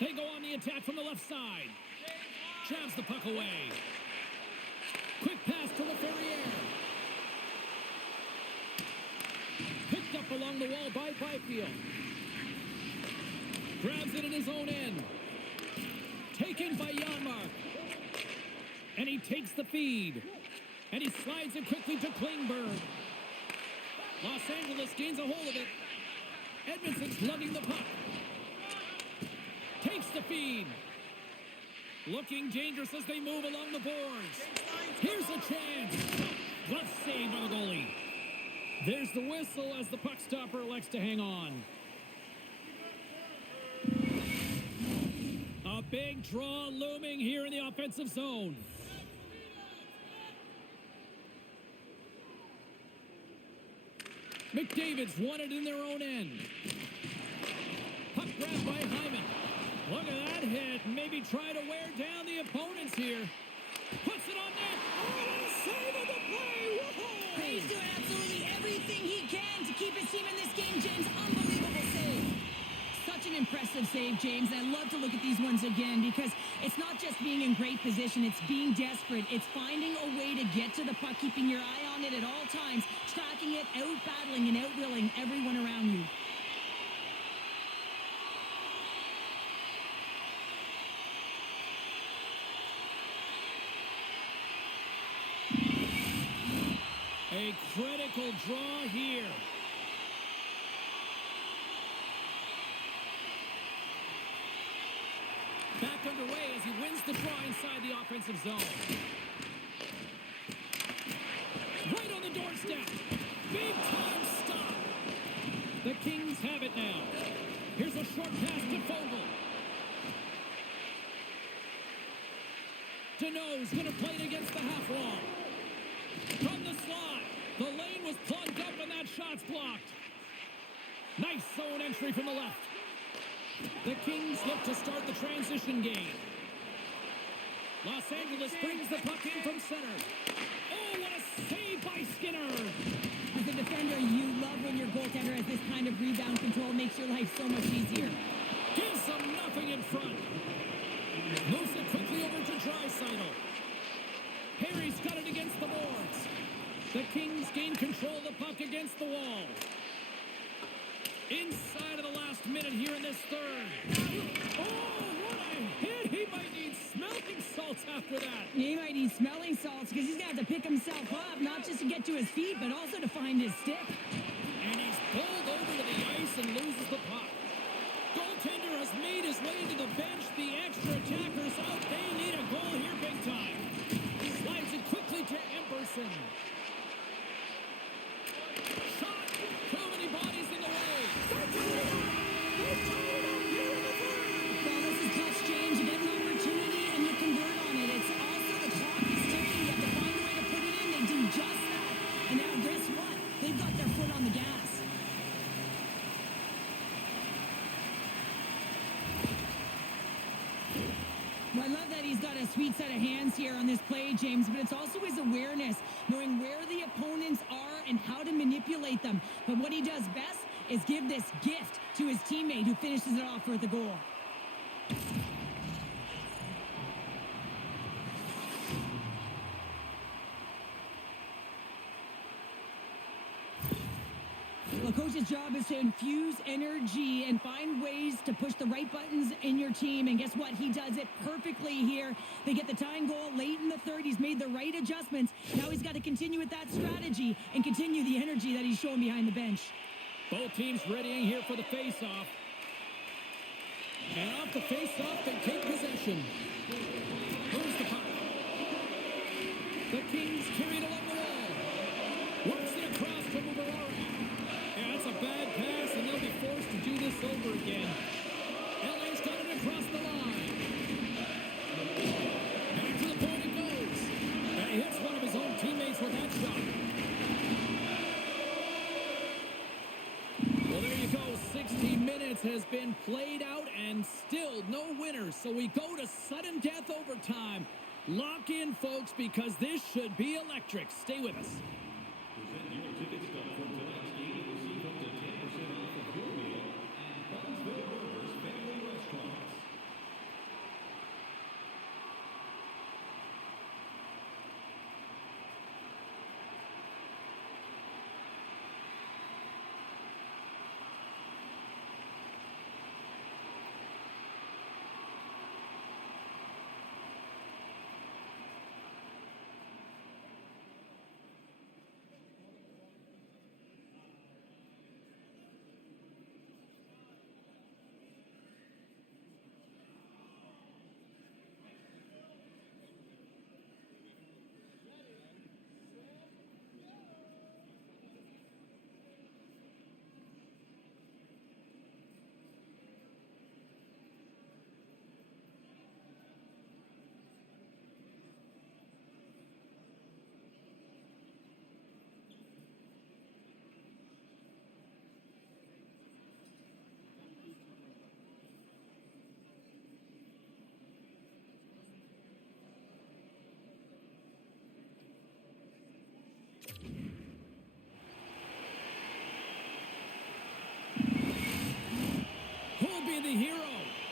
They go on the attack from the left side. Jabs the puck away. Quick pass to LaFerriere. Picked up along the wall by Byfield. Grabs it in his own end. Taken by Janmark. And he takes the feed. And he slides it quickly to Klingberg. Los Angeles gains a hold of it. Edmonton's lugging the puck. Takes the feed. Looking dangerous as they move along the boards. Here's a chance. Glove save by the goalie. There's the whistle as the puck stopper elects to hang on. A big draw looming here in the offensive zone. McDavid's won it in their own end. Puck grabbed by Hyman. Look at that hit. Maybe try to wear down the opponents here. Puts it on net. Oh, what a save of the play. Whoa! He's doing absolutely everything he can to keep his team in this game, James. Unbelievable save. Such an impressive save, James. I love to look at these ones again because it's not just being in great position. It's being desperate. It's finding a way to get to the puck, keeping your eye on it at all times, tracking it, out-battling and out-willing everyone around you. A critical draw here. Back underway as he wins the draw inside the offensive zone. Right on the doorstep. Big time stop. The Kings have it now. Here's a short pass to Fogle. Deneau's going to play it against the half wall. From the slot. The lane was plugged up and that shot's blocked. Nice zone entry from the left. The Kings look to start the transition game. Los Angeles brings the puck in from center. Oh, what a save by Skinner. As a defender, you love when your goaltender has this kind of rebound control. Makes your life so much easier. Gives them nothing in front. Moves it quickly over to Draisaitl. Perry's got it against the boards. The Kings gain control of the puck against the wall. Inside of the last minute here in this third. Oh, what a hit. He might need smelling salts after that. He might need smelling salts because he's going to have to pick himself up, not just to get to his feet, but also to find his stick. And he's pulled over to the ice and loses the puck. Goaltender has made his way to the bench. The extra attackers out. They need a goal here big time. Slides it quickly to Emberson. Shot. Too many bodies in the way. Well, this is clutch, James. You get an opportunity and you convert on it. It's also the clock is ticking. You have to find a way to put it in. They do just that. And now guess what? They've got their foot on the gas. Well, I love that he's got a sweet set of hands here on this play, James, but it's also his awareness, knowing where the opponents are and how to manipulate them. But what he does best is give this gift to his teammate who finishes it off for the goal. Well, coach's job is to infuse energy and find ways to push the right buttons in your team. And guess what? He does it perfectly here. They get the tying goal late in the third. He's made the right adjustments. Now he's got to continue with that strategy and continue the energy that he's shown behind the bench. Both teams readying here for the face-off. And off the face-off, they take possession. Moves the puck. The Kings carry it along the wall. Works it across to Mubarara. Yeah, that's a bad pass, and they'll be forced to do this over again. LA's got it across the line. Back to the point it goes. And he hits one of his own teammates with that shot. Well, there you go. 60 minutes has been played out and still no winners. So we go to sudden death overtime. Lock in, folks, because this should be electric. Stay with us. Present your ticket stub for tonight's game and receive up to 10% off of your meal at Buttonsville Burgers Family Restaurants.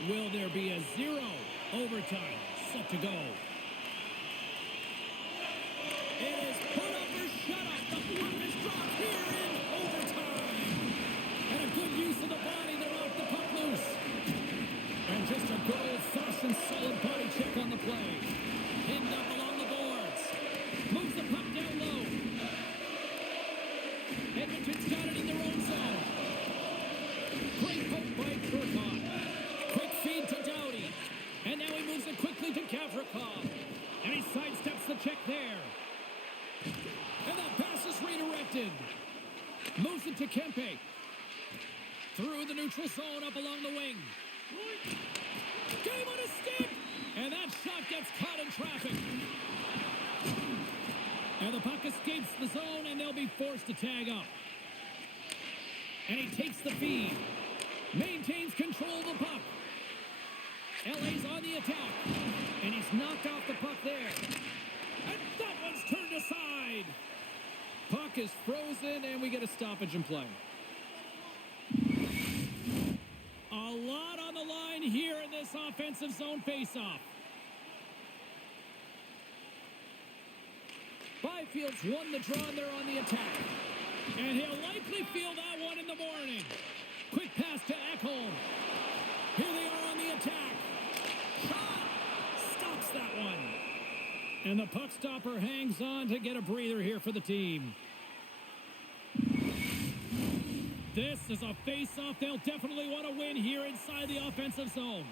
will there be a 0? Overtime set to go. It is put up or shut up. The puck is dropped here in overtime. And a good use of the body. They're off the puck loose. And just a good old-fashioned solid body check on the play. Pinned up along the boards. Moves the puck down low. Edmonton's got it in their own zone. Great poke by Turcotte. Quick feed to Doughty. And now he moves it quickly to Gavrikov. And he sidesteps the check there. And that pass is redirected. Moves it to Kempe. Through the neutral zone up along the wing. Game on a stick. And that shot gets caught in traffic. And the puck escapes the zone, and they'll be forced to tag up. And he takes the feed. Maintains control of the puck. LA's on the attack. And he's knocked off the puck there. And that one's turned aside. Puck is frozen, and we get a stoppage in play. A lot on the line here in this offensive zone faceoff. Byfield's won the draw, and they're on the attack. And he'll likely feel that one in the morning. Quick pass to Ekholm. Here they are on the attack. Shot! Stops that one. And the puck stopper hangs on to get a breather here for the team. This is a face-off they'll definitely want to win here inside the offensive zone.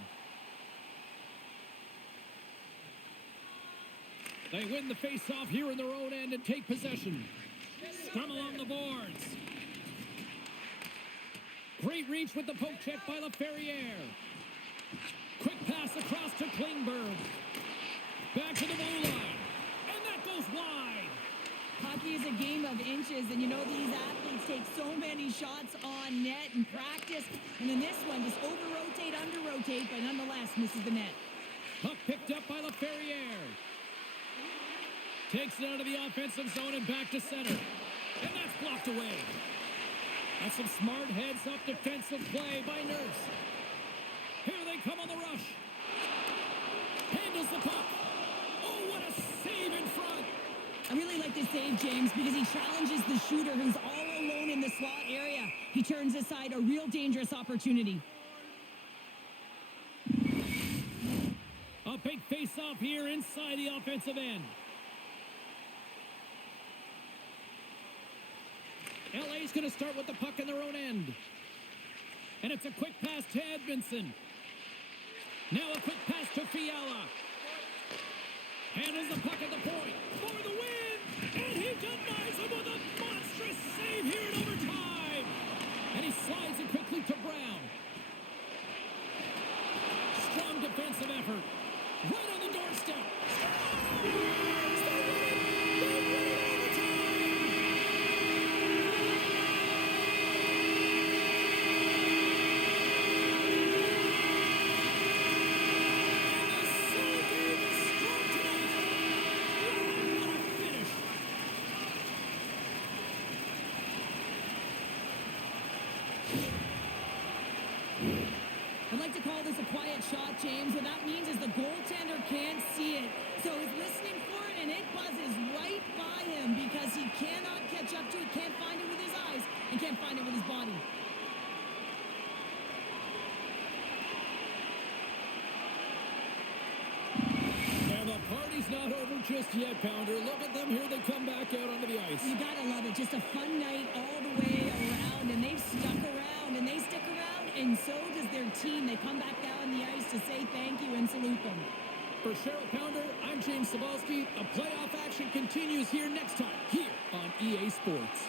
They win the face-off here in their own end and take possession. Scrum along the boards. Great reach with the poke check by LaFerriere. Quick pass across to Klingberg. Back to the blue line. And that goes wide. Hockey is a game of inches, and you know these athletes take so many shots on net in practice. And in this one, just over-rotate, under-rotate, but nonetheless misses the net. Puck picked up by LaFerriere. Takes it out of the offensive zone and back to center. And that's blocked away. That's some smart heads-up defensive play by Nurse. Here they come on the rush. Handles the puck. Oh, what a save in front. I really like this save, James, because he challenges the shooter who's all alone in the slot area. He turns aside a real dangerous opportunity. A big face-off here inside the offensive end. LA's going to start with the puck in their own end. And it's a quick pass to Edmondson. Now a quick pass to Fiala. Handles the puck at the point for the win. And he denies him with a monstrous save here in overtime. And he slides it quickly to Brown. Strong defensive effort. Right on the doorstep. Scores! They win! They win overtime! I'd like to call this a quiet shot, James. What that means is the goaltender can't see it. So he's listening for it, and it buzzes right by him because he cannot catch up to it, can't find it with his eyes, and can't find it with his body. And the party's not over just yet, Pounder. Look at them. Here they come back out onto the ice. You gotta love it. Just a fun night all the way around, and they've stuck around, and they stick around, and so does their team. They come back down on the ice to say thank you and salute them. For Cheryl Pounder, I'm James Cebulski. The playoff action continues here next time, here on EA Sports.